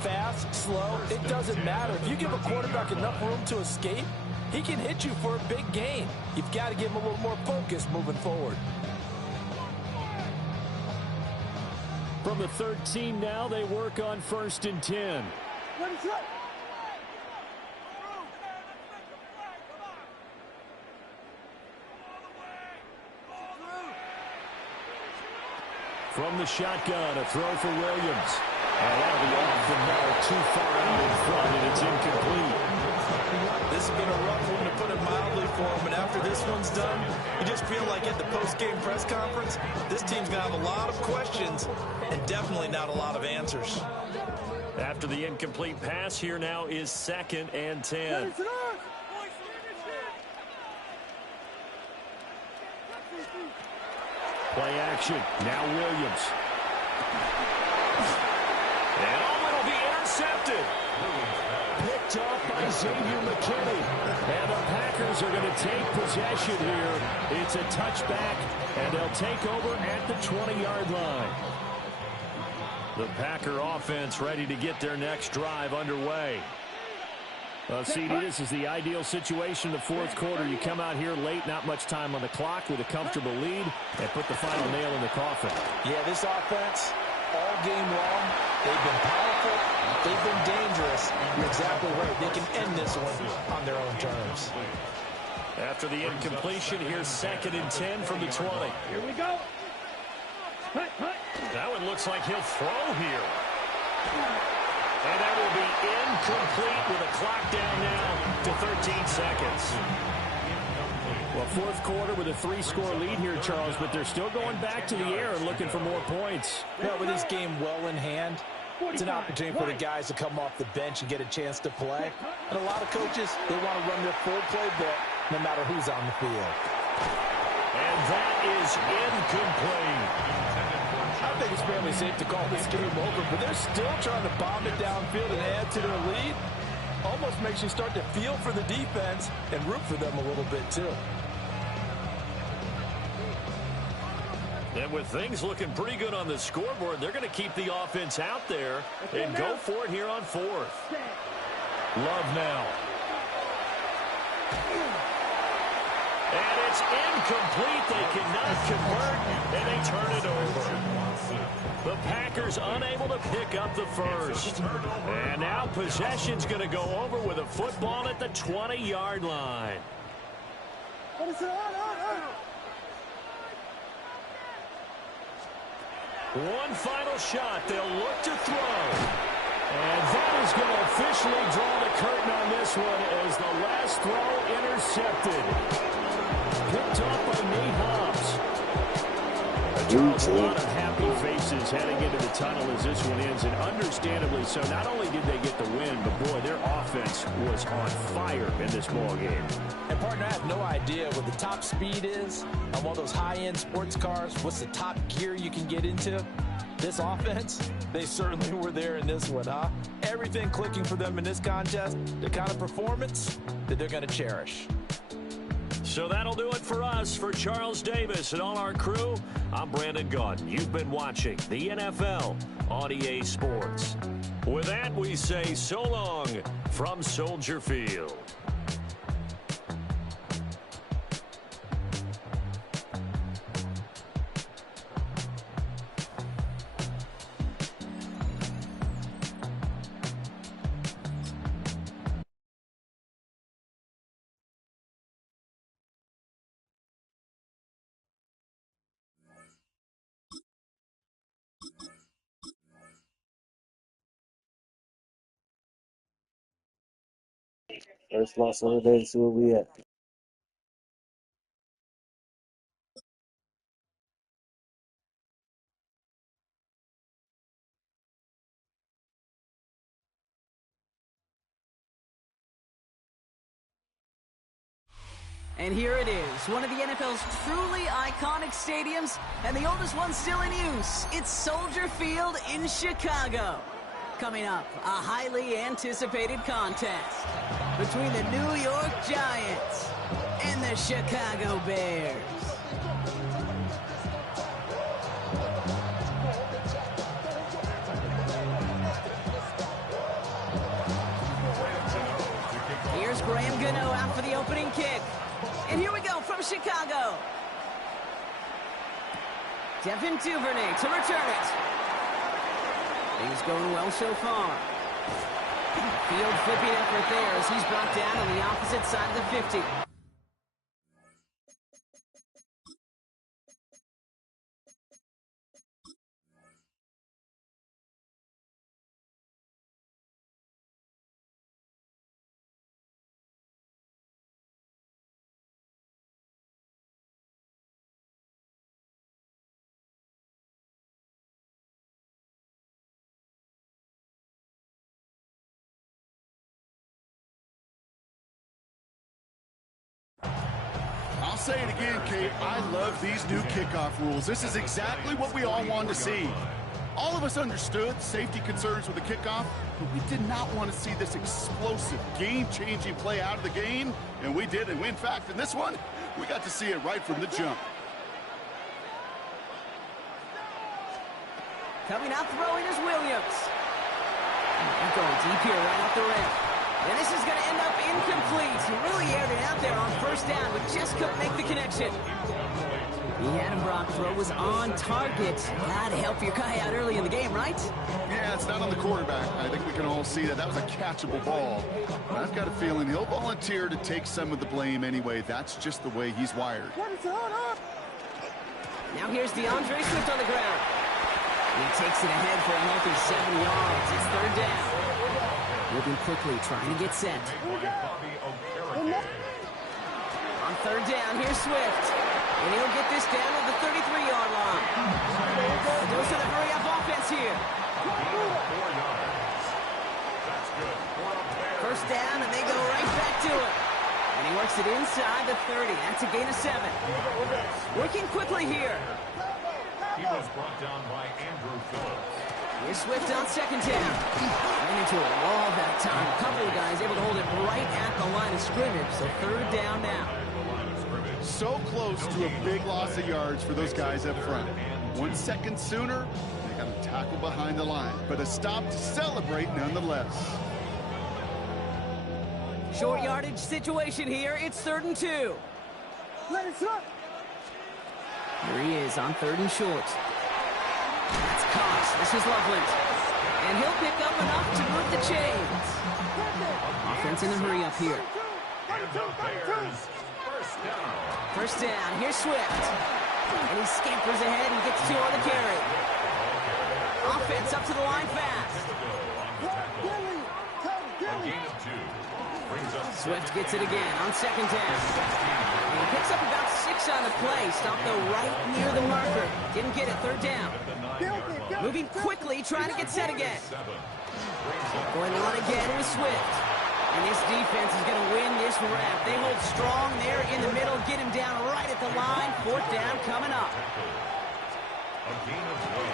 Fast, slow, it doesn't matter. If you give a quarterback enough room to escape, he can hit you for a big gain. You've got to give him a little more focus moving forward. From the 13 now, they work on 1st and 10. From the shotgun, a throw for Williams. And that'll be off the mark, too far out in front, and it's incomplete. This has been a rough one, to put it mildly, for him. And after this one's done, you just feel like at the post-game press conference, this team's going to have a lot of questions and definitely not a lot of answers. After the incomplete pass, here now is 2nd and 10. Play action. Now Williams. And it'll be intercepted. Picked off by Xavier McKinney. And the Packers are going to take possession here. It's a touchback, and they'll take over at the 20-yard line. The Packer offense ready to get their next drive underway. CD, this is the ideal situation in the fourth quarter. You come out here late, not much time on the clock, with a comfortable lead, and put the final nail in the coffin. Yeah, this offense, all game long, they've been powerful, they've been dangerous. You're exactly right. They can end this one on their own terms. After the incompletion, here's 2nd and 10 from the 20. Here we go. That one looks like he'll throw here. And that will be incomplete with a clock down now to 13 seconds. Well, fourth quarter with a 3-score lead here, Charles, but they're still going back to the air and looking for more points. Well, with this game well in hand, it's an opportunity for the guys to come off the bench and get a chance to play. And a lot of coaches, they want to run their full playbook no matter who's on the field. And that is incomplete. I think it's fairly safe to call this game over, but they're still trying to bomb it downfield and add to their lead. Almost makes you start to feel for the defense and root for them a little bit, too. And with things looking pretty good on the scoreboard, they're going to keep the offense out there and go for it here on 4th. Love now. And it's incomplete. They cannot convert, and they turn it over. The Packers unable to pick up the first. And now possession's going to go over with a football at the 20-yard line. One final shot. They'll look to throw. And that is going to officially draw the curtain on this one as the last throw intercepted. Picked off by Nate Hobbs. Charles, a lot of happy faces heading into the tunnel as this one ends, and understandably so. Not only did they get the win, but boy, their offense was on fire in this ball game. And partner, I have no idea what the top speed is on one of those high-end sports cars. What's the top gear you can get into? This offense, they certainly were there in this one, huh? Everything clicking for them in this contest, the kind of performance that they're going to cherish. So that'll do it for us. For Charles Davis and all our crew, I'm Brandon Gaudin. You've been watching the NFL on EA Sports. With that, we say so long from Soldier Field. First loss of the day. See where we at. And here it is, one of the NFL's truly iconic stadiums, and the oldest one still in use. It's Soldier Field in Chicago. Coming up, a highly anticipated contest between the New York Giants and the Chicago Bears. Here's Graham Gano out for the opening kick. And here we go from Chicago. Devin Duvernay to return it. Things going well so far. Field flipping effort there as he's brought down on the opposite side of the 50. I'll say it again, Kate. I love these new kickoff rules. This is exactly what we all wanted to see. All of us understood safety concerns with the kickoff, but we did not want to see this explosive, game-changing play out of the game, and we did. And in fact, in this one, we got to see it right from the jump. Coming out throwing is Williams. And going deep here right off the rim. And this is going to end up incomplete. He really aired it out there on first down, but just couldn't make the connection. He had him, Brock. Throw was on target. Gotta help your guy out early in the game, right? Yeah, it's not on the quarterback. I think we can all see that. That was a catchable ball. But I've got a feeling he'll volunteer to take some of the blame anyway. That's just the way he's wired. Now here's DeAndre Swift on the ground. He takes it ahead for a healthy 7 yards. It's third down. Moving quickly, trying to get set. On third down, here's Swift. And he'll get this down at the 33-yard line. Goes to the hurry-up offense here. First down, and they go right back to it. And he works it inside the 30. That's a gain of 7. Working quickly here. He was brought down by Andrew Phillips. Here's Swift on second down. Ran into a wall that time. A couple of guys able to hold it right at the line of scrimmage. So third down now. So close to a big loss of yards for those guys up front. 1 second sooner, they got to tackle behind the line. But a stop to celebrate nonetheless. Short yardage situation here. It's 3rd and 2. Let it slip. Here he is on 3rd and short. That's Cox. This is Loveland. And he'll pick up enough to move the chains. Offense in a hurry up here. First down. Here's Swift. And he scampers ahead and gets 2 on the carry. Offense up to the line fast. Swift gets it again on second down. And he picks up about 6 on the play. Stopped though right near the marker. Didn't get it. Third down. Moving quickly, trying to get set again. Going on again with Swift. And this defense is going to win this rep. They hold strong there in the middle. Get him down right at the line. 4th down coming up.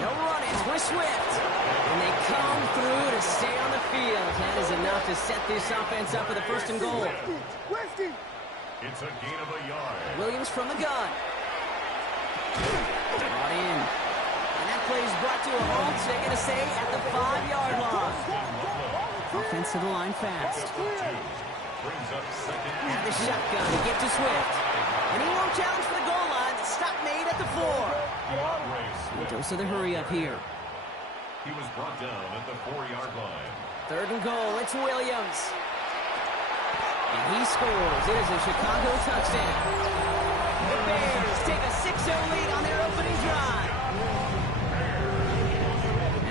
They'll run it with Swift. And they come through to stay on the field. That is enough to set this offense up with a 1st and goal. It's a gain of a yard. Williams from the gun. Brought in. And that play is brought to a halt. They're going to stay at the 5-yard line. Offense to the line fast. And the shotgun to get to Swift. And he won't challenge for the goal line. Stop made at the 4. He goes to the hurry up here. He was brought down at the 4-yard line. 3rd and goal. It's Williams. And he scores. It is a Chicago touchdown. The Bears take a 6-0 lead on their opening drive.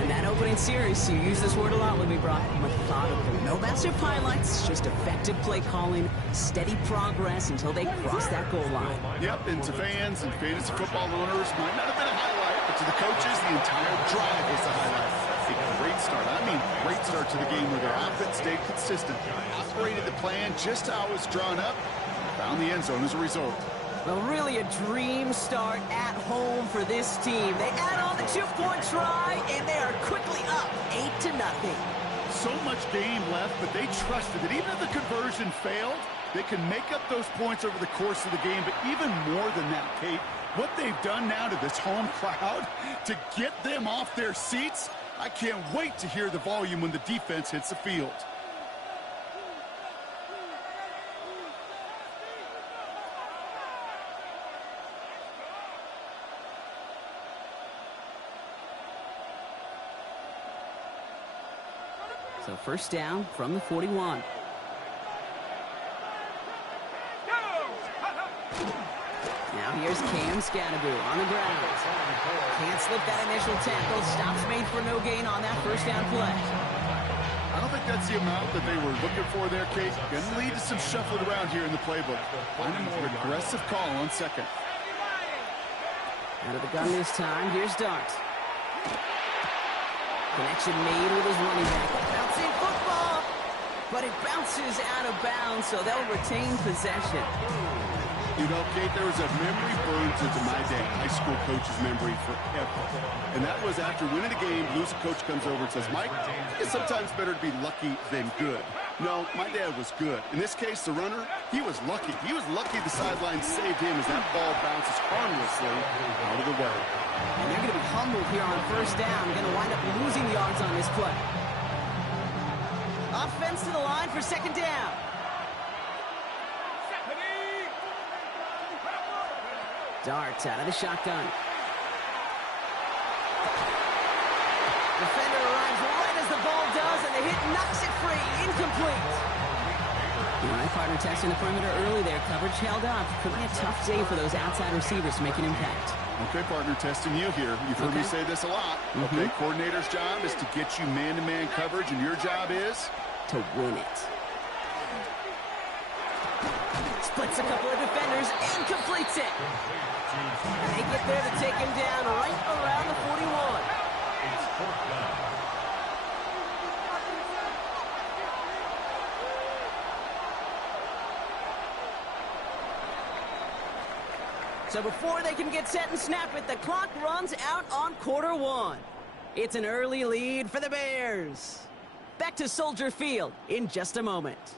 And that opening series, you use this word a lot with me, Brock. Methodical. No massive highlights, just effective play calling, steady progress until they cross that goal line. Yep, and to fans and fantasy football owners, might not have been a highlight, but to the coaches, the entire drive was a highlight. A great start. I mean, great start to the game where their offense stayed consistent, operated the plan just how it was drawn up, found the end zone as a result. Well, really a dream start at home for this team. They add on the 2-point try, and they are quickly up 8-0. So much game left, but they trusted that even if the conversion failed, they can make up those points over the course of the game. But even more than that, Kate, what they've done now to this home crowd to get them off their seats, I can't wait to hear the volume when the defense hits the field. So first down from the 41. Now here's Cam Scatteroo on the ground. Can't slip that initial tackle. Stops made for no gain on that first down play. I don't think that's the amount that they were looking for there, Kate. Going to lead to some shuffling around here in the playbook. Find a more aggressive call on second. Out of the gun this time. Here's Dart. Connection made with his running back. Bouncing football, but it bounces out of bounds, so they'll retain possession. You know, Kate, there was a memory burns into my day, high school coach's memory forever. And that was after winning a game, losing coach comes over and says, Mike, it's sometimes better to be lucky than good. No, my dad was good. In this case, the runner, he was lucky. He was lucky the sideline saved him as that ball bounces harmlessly out of the way. And they're going to be humbled here on first down. Going to wind up losing yards on this play. Offense to the line for second down. Darts out of the shotgun. Defender arrives right as the ball does, and the hit knocks it free. Incomplete. All right, partner testing the perimeter early there. Coverage held up. Could be a tough day for those outside receivers to make an impact. Okay, partner, testing you here. You've heard me say this a lot. Okay, coordinator's job is to get you man-to-man coverage, and your job is? To win it. Splits a couple of defenders and completes it. And they get there to take him down right around the 41. So before they can get set and snap it, the clock runs out on quarter one. It's an early lead for the Bears. Back to Soldier Field in just a moment.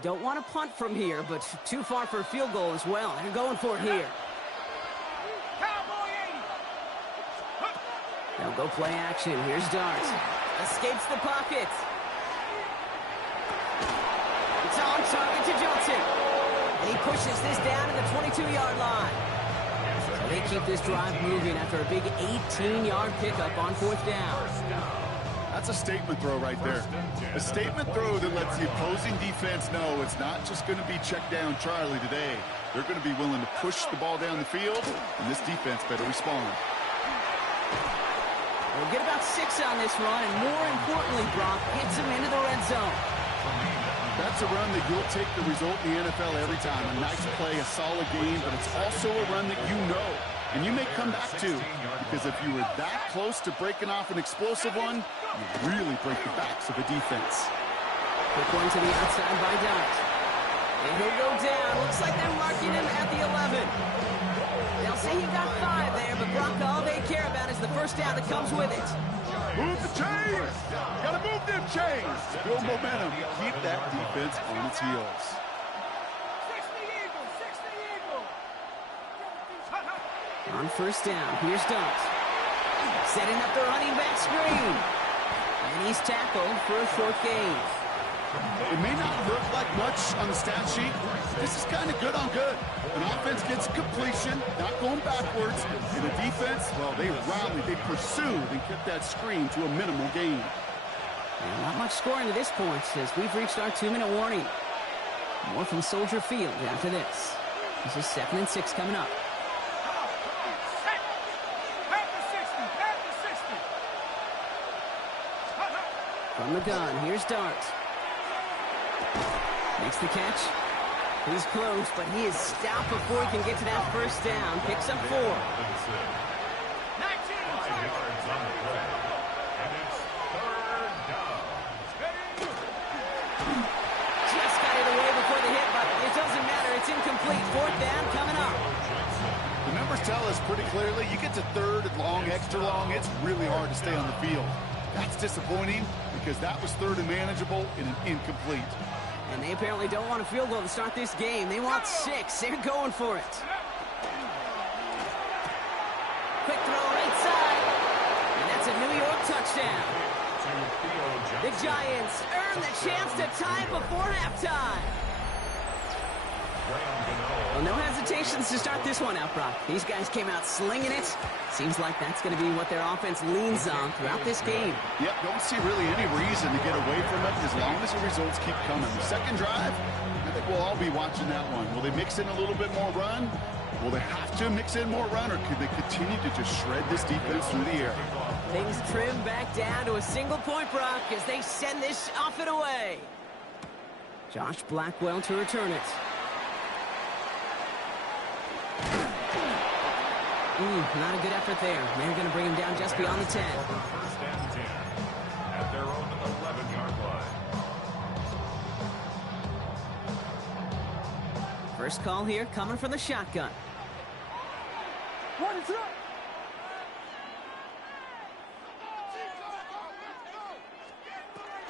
Don't want to punt from here, but too far for a field goal as well. They're going for it here. They'll go play action. Here's Dart. Escapes the pocket. It's on target to Johnson. And he pushes this down to the 22-yard line. So they keep this drive moving after a big 18-yard pickup on fourth down. That's a statement throw right there. A statement throw that lets the opposing defense know it's not just going to be check down Charlie today. They're going to be willing to push the ball down the field, and this defense better respond. We'll get about 6 on this run, and more importantly, Brock hits him into the red zone. That's a run that you'll take the result in the NFL every time. A nice play, a solid game, but it's also a run that you know. And you may come back to, because if you were that close to breaking off an explosive one, you really break the backs of the defense. Quick one to the outside by Dart. And he'll go down. Looks like they're marking him at the 11. They'll say he got 5 there, but Brock, all they care about is the first down that comes with it. Move the chains! Gotta move them chains! Build momentum. Keep that defense on its heels. On first down, here's Dart. Setting up the running back screen. And he's tackled for a short gain. It may not look like much on the stat sheet. This is kind of good on good. An offense gets completion, not going backwards. And the defense, well, they rallied, they pursued, and kept that screen to a minimal gain. And not much scoring to this point as we've reached our 2-minute warning. More from Soldier Field after this. This is 2nd and 6 coming up. From the gun, here's Dart. Makes the catch. He's close, but he is stopped before he can get to that first down. Picks up 4. Just got it away before the hit, but it doesn't matter. It's incomplete. 4th down coming up. The numbers tell us pretty clearly, you get to 3rd and long, extra long, it's really hard to stay on the field. That's disappointing because that was 3rd and manageable and an incomplete. And they apparently don't want a field goal to start this game. They want 6. They're going for it. Quick throw right side. And that's a New York touchdown. The Giants earn the chance to tie it before halftime. Well, no hesitations to start this one out, Brock. These guys came out slinging it. Seems like that's going to be what their offense leans on throughout this game. Yep, don't see really any reason to get away from it as long as the results keep coming. The second drive, I think we'll all be watching that one. Will they mix in a little bit more run? Will they have to mix in more run, or could they continue to just shred this defense through the air? Things trim back down to a single point, Brock, as they send this off and away. Josh Blackwell to return it. Not a good effort there. They're going to bring him down just beyond the 10. 1st and 10 at their own 11-yard line. First call here coming from the shotgun.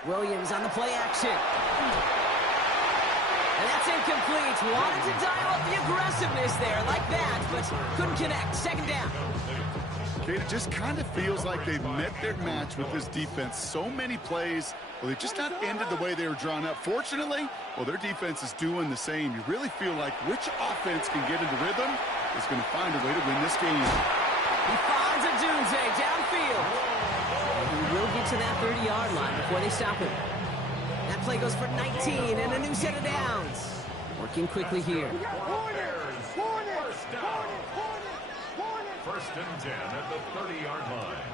Williams on the play action. And that's incomplete. Wanted to dial up the aggressiveness there like that, but couldn't connect. 2nd down. Okay, it just kind of feels like they've met their match with this defense. So many plays, well, they just not ended the way they were drawn up. Fortunately, well, their defense is doing the same. You really feel like which offense can get into rhythm is going to find a way to win this game. He finds a Dunze downfield. And he will get to that 30-yard line before they stop him. That play goes for 19 and a new set of downs. Working quickly here. 1st and 10 at the 30-yard line.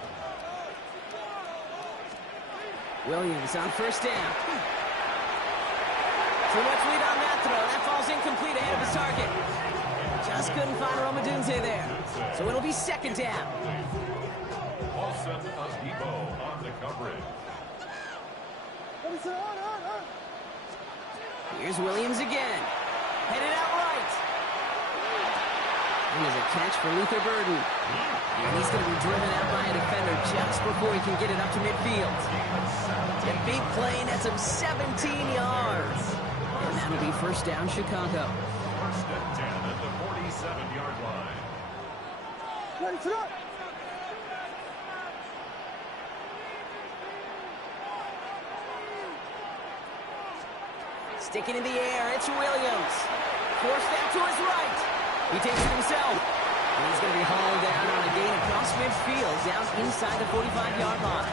Williams on 1st down. Too much lead on that throw. That falls incomplete ahead of his target. Just couldn't find Romadunze there. So it'll be 2nd down. Paulson Debo on the coverage. Here's Williams again. Headed out right. Here's a catch for Luther Burden. And he's going to be driven out by a defender just before he can get it up to midfield. A big play nets him 17 yards. And that'll be 1st down, Chicago. 1st and 10 at the 47-yard line. Sticking in the air, it's Williams. Forced out to his right. He takes it himself. And he's going to be hauled down on a gain across midfield, down inside the 45-yard line.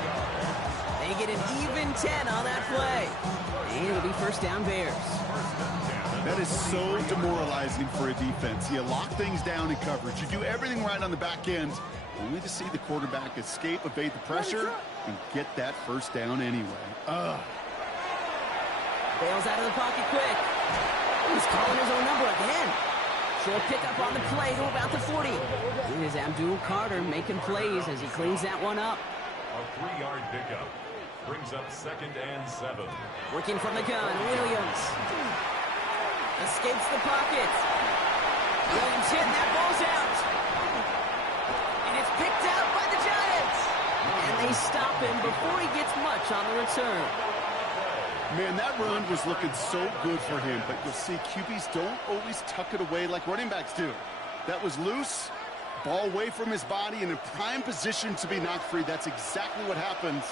They get an even 10 on that play. And it'll be 1st down Bears. That is so demoralizing for a defense. You lock things down in coverage. You do everything right on the back end, only to see the quarterback escape, evade the pressure, and get that 1st down anyway. Bails out of the pocket quick. He's calling his own number again. Short pickup on the play to about the 40. It is Abdul Carter making plays as he cleans that one up. A 3-yard pickup brings up 2nd and 7. Working from the gun, Williams. Escapes the pocket. Williams hitting that ball's out. And it's picked out by the Giants. And they stop him before he gets much on the return. Man, that run was looking so good for him, but you'll see QBs don't always tuck it away like running backs do. That was loose, ball away from his body, and in prime position to be knocked free. That's exactly what happens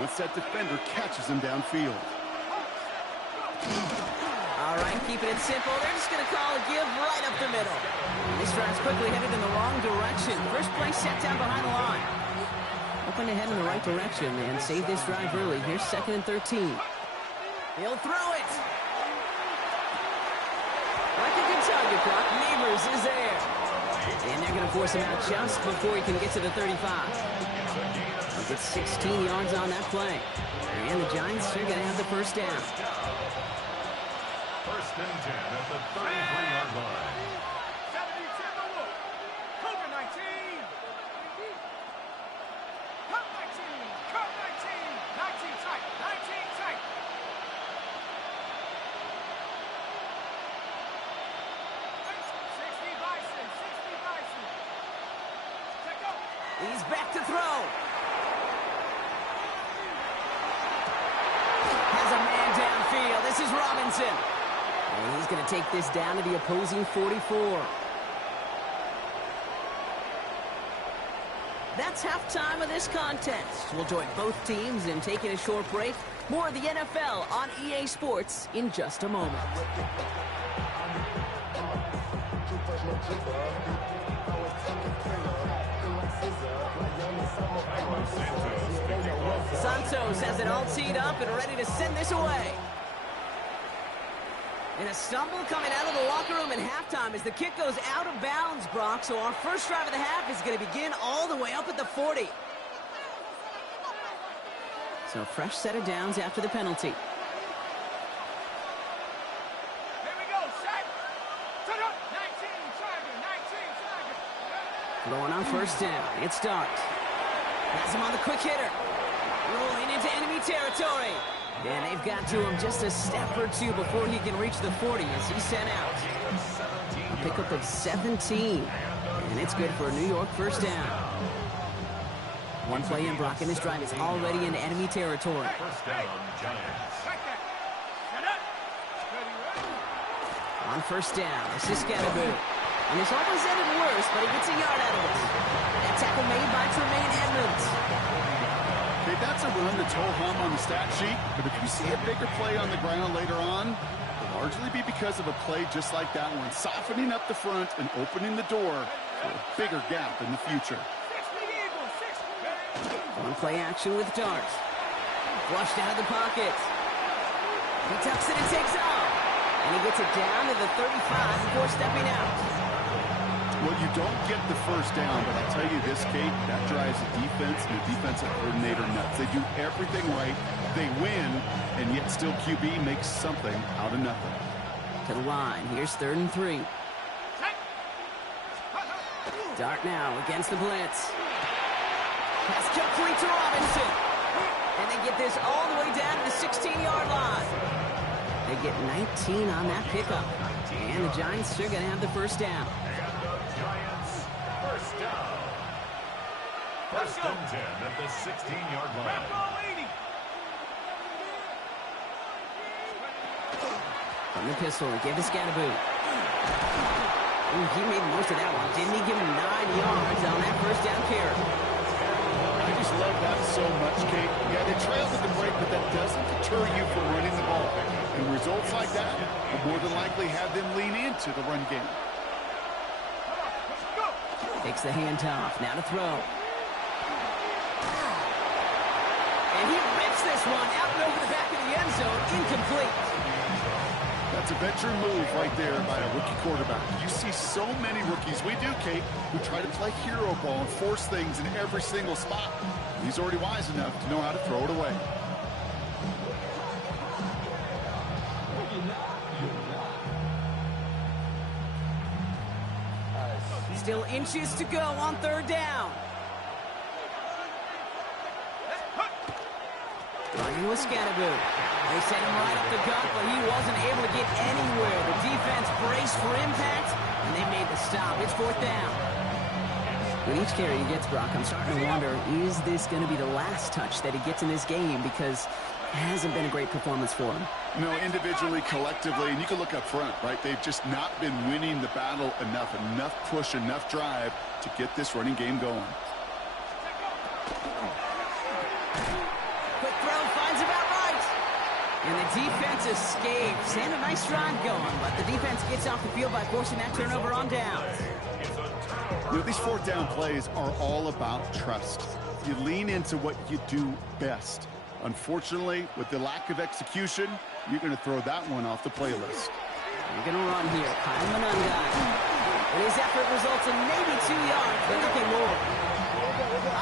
once that defender catches him downfield. All right, keeping it simple. They're just going to call a give right up the middle. This drive's quickly headed in the wrong direction. First play set down behind the line. Hoping to head in the right direction and save this drive early. Here's 2nd and 13. He'll throw it. Like a good target, Brock. Neighbors is there. And they're going to force him out just before he can get to the 35. He'll get 16 yards on that play. And the Giants are going to have the first down. 1st and 10 at the 33-yard line. He's back to throw. Has a man downfield. This is Robinson. And he's going to take this down to the opposing 44. That's halftime of this contest. We'll join both teams in taking a short break. More of the NFL on EA Sports in just a moment. Santos has it all teed up and ready to send this away. And a stumble coming out of the locker room at halftime as the kick goes out of bounds, Brock. So our first drive of the half is going to begin all the way up at the 40. So fresh set of downs after the penalty. Here we go, set. 19, Tiger. Going on first down. It's Dart. Has him on the quick hitter. Rolling into enemy territory. And they've got to him just a step or two before he can reach the 40 as he's sent out. A pickup of 17. And it's good for a New York first down. One play in, Brock, and this drive is already in enemy territory. First down, Giants. On first down, this is Scatterboo. And this almost ended worse, but he gets a yard out of it. That tackle made by Tremaine Edmonds. Okay, that's a run that's ho-hum on the stat sheet, but if you see a bigger play on the ground later on, it'll largely be because of a play just like that one, softening up the front and opening the door for a bigger gap in the future. One play action with Dart. Flushed out of the pocket. He tucks it and takes off. And he gets it down to the 35 before stepping out. Well, you don't get the first down, but I'll tell you this, Kate, that drives the defense and the defensive coordinator nuts. They do everything right. They win, and yet still QB makes something out of nothing. To the line. Here's 3rd and 3. Dart now against the blitz. Pass complete to Robinson. And they get this all the way down to the 16-yard line. They get 19 on that pickup. And the Giants are going to have the first down. Giants, first down. 1st and 10 at the 16-yard line. From the pistol, give to Scatterboo. Ooh, he made most of that one. Didn't he give him 9 yards on that first down carry? I just love that so much, Kate. Yeah, they trailed at the break, but that doesn't deter you from running the ball. And results like that will more than likely have them lean into the run game. Takes the handoff. Now to throw. And he rips this one out and over the back of the end zone. Incomplete. That's a veteran move right there by a rookie quarterback. You see so many rookies, we do, Kate, who try to play hero ball and force things in every single spot. He's already wise enough to know how to throw it away. Still inches to go on 3rd down. Running with Scatterboo. They sent him right up the gut, but he wasn't able to get anywhere. The defense braced for impact, and they made the stop. It's 4th down. With each carry he gets, Brock, I'm starting to wonder, is this going to be the last touch that he gets in this game? Because it hasn't been a great performance for him. No, individually, collectively, and you can look up front, right? They've just not been winning the battle enough push, enough drive to get this running game going. Quick throw finds about right. And the defense escapes. And a nice drive going, but the defense gets off the field by forcing that turnover on downs. You know, these fourth down plays are all about trust. You lean into what you do best. Unfortunately, with the lack of execution, you're going to throw that one off the playlist. You're going to run here. Kyle Manungai. And his effort results in maybe 2 yards, but nothing more.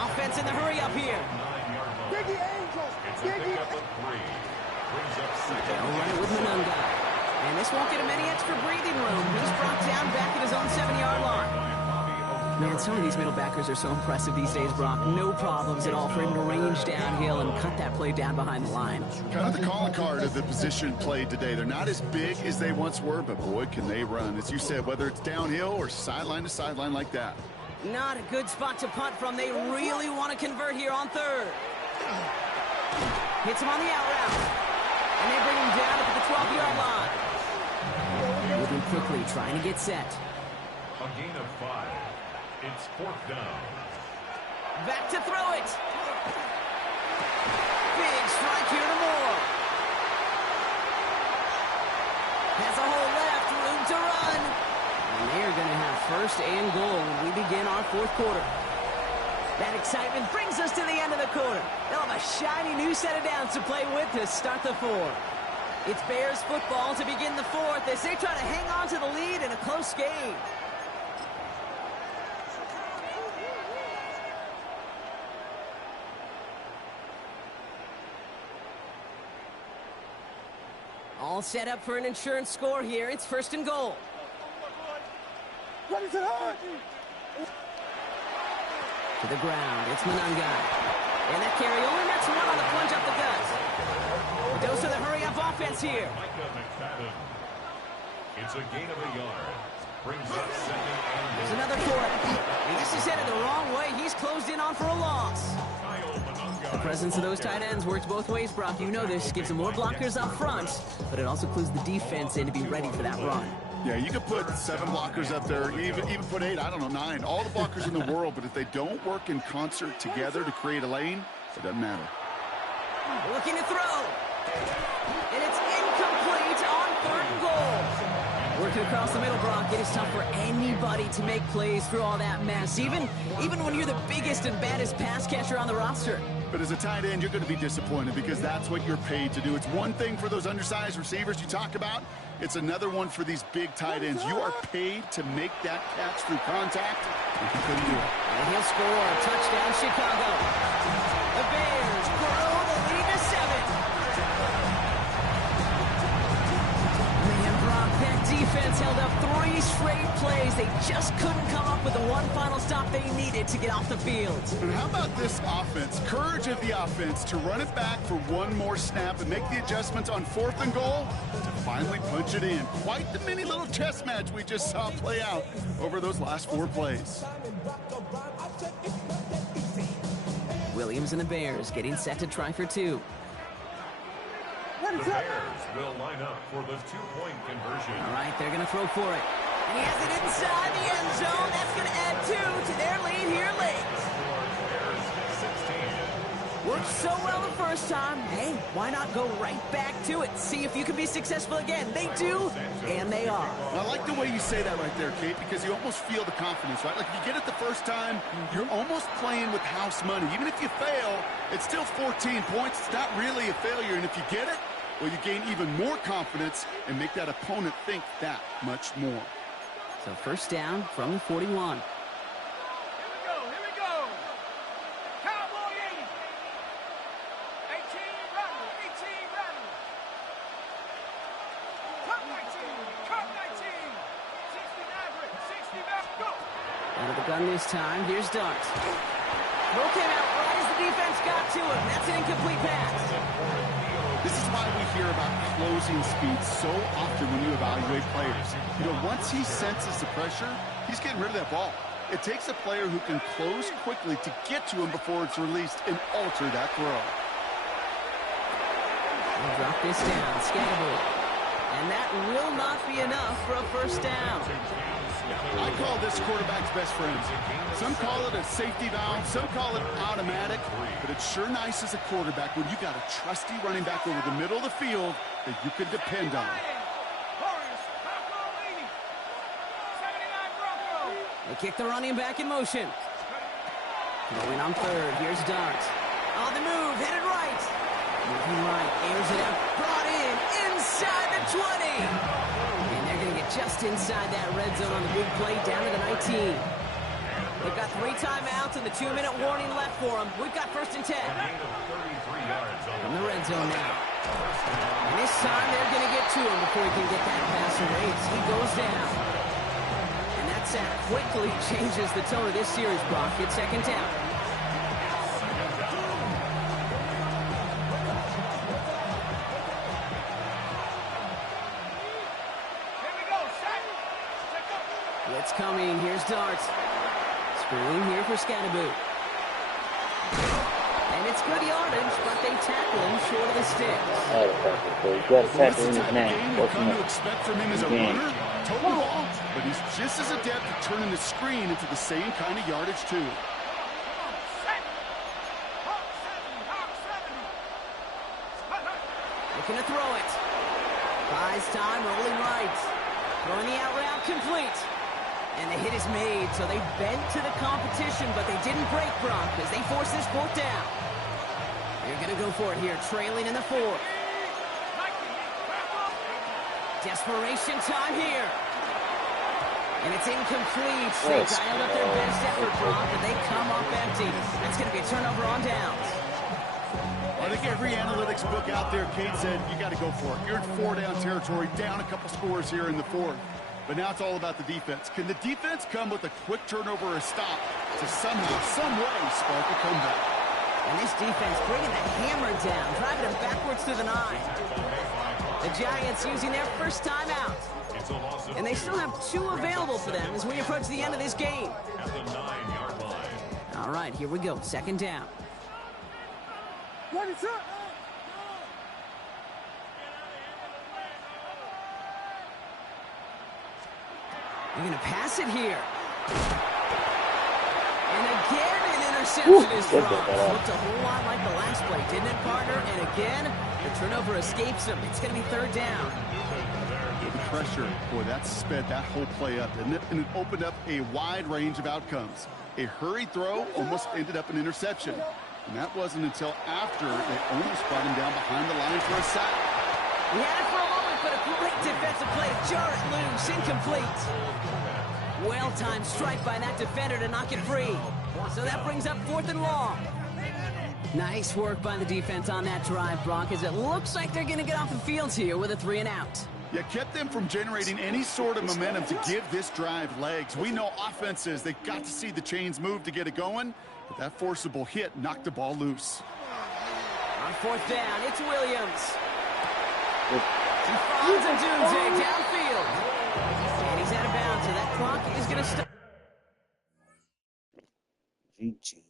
Offense in the hurry up here. They'll run it with Manungai. And this won't get him any extra breathing room. He's brought down back at his own 7-yard line. Man, some of these middle backers are so impressive these days, Brock. No problems at all for him to range downhill and cut that play down behind the line. Kind of the calling card of the position played today. They're not as big as they once were, but boy, can they run. As you said, whether it's downhill or sideline to sideline like that. Not a good spot to punt from. They really want to convert here on third. Hits him on the out route. And they bring him down at the 12-yard line. Moving quickly, trying to get set. A gain of 5. It's fourth down. Back to throw it. Big strike here to Moore. Has a hole left, room to run. And they're going to have first and goal when we begin our fourth quarter. That excitement brings us to the end of the quarter. They'll have a shiny new set of downs to play with to start the fourth. It's Bears football to begin the fourth as they try to hang on to the lead in a close game. All set up for an insurance score here. It's first and goal. What is it on? To the ground. It's Manungai. And that carry only nets one on the plunge up the gut. A dose of the hurry-up offense here. It's a gain of a yard. Brings up second and There's another for it. And this is headed the wrong way. He's closed in on for a loss. The presence of those tight ends works both ways, Brock. You know this. Gives them more blockers up front, but it also clues the defense in to be ready for that run. Yeah, you could put 7 blockers up there, even put 8, I don't know, 9. All the blockers in the world, but if they don't work in concert together to create a lane, it doesn't matter. Looking to throw. And it's incomplete on third and goal. Working across the middle, Brock, it is tough for anybody to make plays through all that mess, even when you're the biggest and baddest pass catcher on the roster. But as a tight end, you're going to be disappointed because that's what you're paid to do. It's one thing for those undersized receivers you talk about. It's another one for these big tight ends. You are paid to make that catch through contact, and he couldn't do it. And he'll score. Touchdown, Chicago. The Bears grow the lead to 7. Man, Brock, that defense held up 3 straight plays. They just couldn't come up with the one final stop they needed to get off the field. And how about this offense? Courage of the offense to run it back for one more snap and make the adjustments on 4th and goal to finally punch it in. Quite the mini little chess match we just saw play out over those last 4 plays. Williams and the Bears getting set to try for 2. The Bears will line up for the 2-point conversion. All right, they're going to throw for it. And he has it inside the end zone. That's going to add 2 to their lead here late. Worked so well the first time. Hey, why not go right back to it? See if you can be successful again. They do, and they are. I like the way you say that right there, Kate, because you almost feel the confidence, right? Like if you get it the first time, you're almost playing with house money. Even if you fail, it's still 14 points. It's not really a failure. And if you get it, well, you gain even more confidence and make that opponent think that much more. So first down from the 41. Here we go. Cowboy 80. 18 rattle, 18 rattle. Cut 19, cut 19. 60 average, 60 back, go. Out of the gun this time. Here's Dart. Throw came out right as the defense got to him. That's an incomplete pass. This is why we hear about closing speed so often when you evaluate players. You know, once he senses the pressure, he's getting rid of that ball. It takes a player who can close quickly to get to him before it's released and alter that throw. We'll drop this down. Scatterboard. And that will not be enough for a first down. I call this quarterback's best friend. Some call it a safety valve, some call it automatic, but it's sure nice as a quarterback when you got a trusty running back over the middle of the field that you can depend on. They kick the running back in motion. Going on third. Here's Dart. On the move, headed right. Moving right, airs it out, brought in, inside the 20. And they're going to get just inside that red zone on the big play, down to the 19. They've got 3 timeouts and the 2-minute warning left for them. We've got first and 10. From the red zone now. And this time they're going to get to him before he can get that pass away. He goes down. And that sack quickly changes the tone of this series, Brock. It's second down. Blitz coming. Here's Dart. Screwing here for Scatterboot. And it's good yardage, but they tackle him short of the sticks. You got to tackle him in game we've come to expect from him as a runner, total ball, but he's just as adept at turning the screen into the same kind of yardage, too. Looking to throw it. Buys time, rolling right. Throwing the out route complete. And the hit is made, so they bent to the competition, but they didn't break, Brock, as they force this 4th down. They're going to go for it here, trailing in the 4th. Desperation time here. And it's incomplete. They dialed up their best effort, Brock, but they come up empty. That's going to be a turnover on downs. I think every analytics book out there, Kate, said you got to go for it. You're in 4-down territory, down a couple scores here in the 4th. But now it's all about the defense. Can the defense come with a quick turnover or a stop to somehow, some way, spark a comeback? And this defense bringing the hammer down, driving them backwards to the 9. The Giants using their first timeout. And they still have 2 available for them as we approach the end of this game. All right, here we go. Second down. They're going to pass it here. And again, an interception is dropped. Looked a whole lot like the last play, didn't it, partner? And again, the turnover escapes him. It's going to be 3rd down. The pressure, boy, that sped that whole play up, didn't it? And it opened up a wide range of outcomes. A hurried throw almost ended up an interception. And that wasn't until after they almost brought him down behind the line for a sack. He had it for a moment, but a great defensive play to jar it loose, incomplete. Well-timed strike by that defender to knock it free. So that brings up 4th and long. Nice work by the defense on that drive, Brock, as it looks like they're going to get off the field here with a 3 and out. Yeah, kept them from generating any sort of momentum to give this drive legs. We know offenses, they've got to see the chains move to get it going, but that forcible hit knocked the ball loose. On 4th down, it's Williams. He finds a Doomsday downfield. And he's out of bounds, so that clock is going to stop. GG.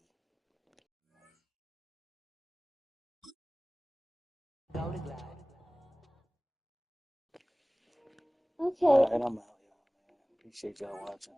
Okay. And I'm out, y'all, man. Appreciate y'all watching.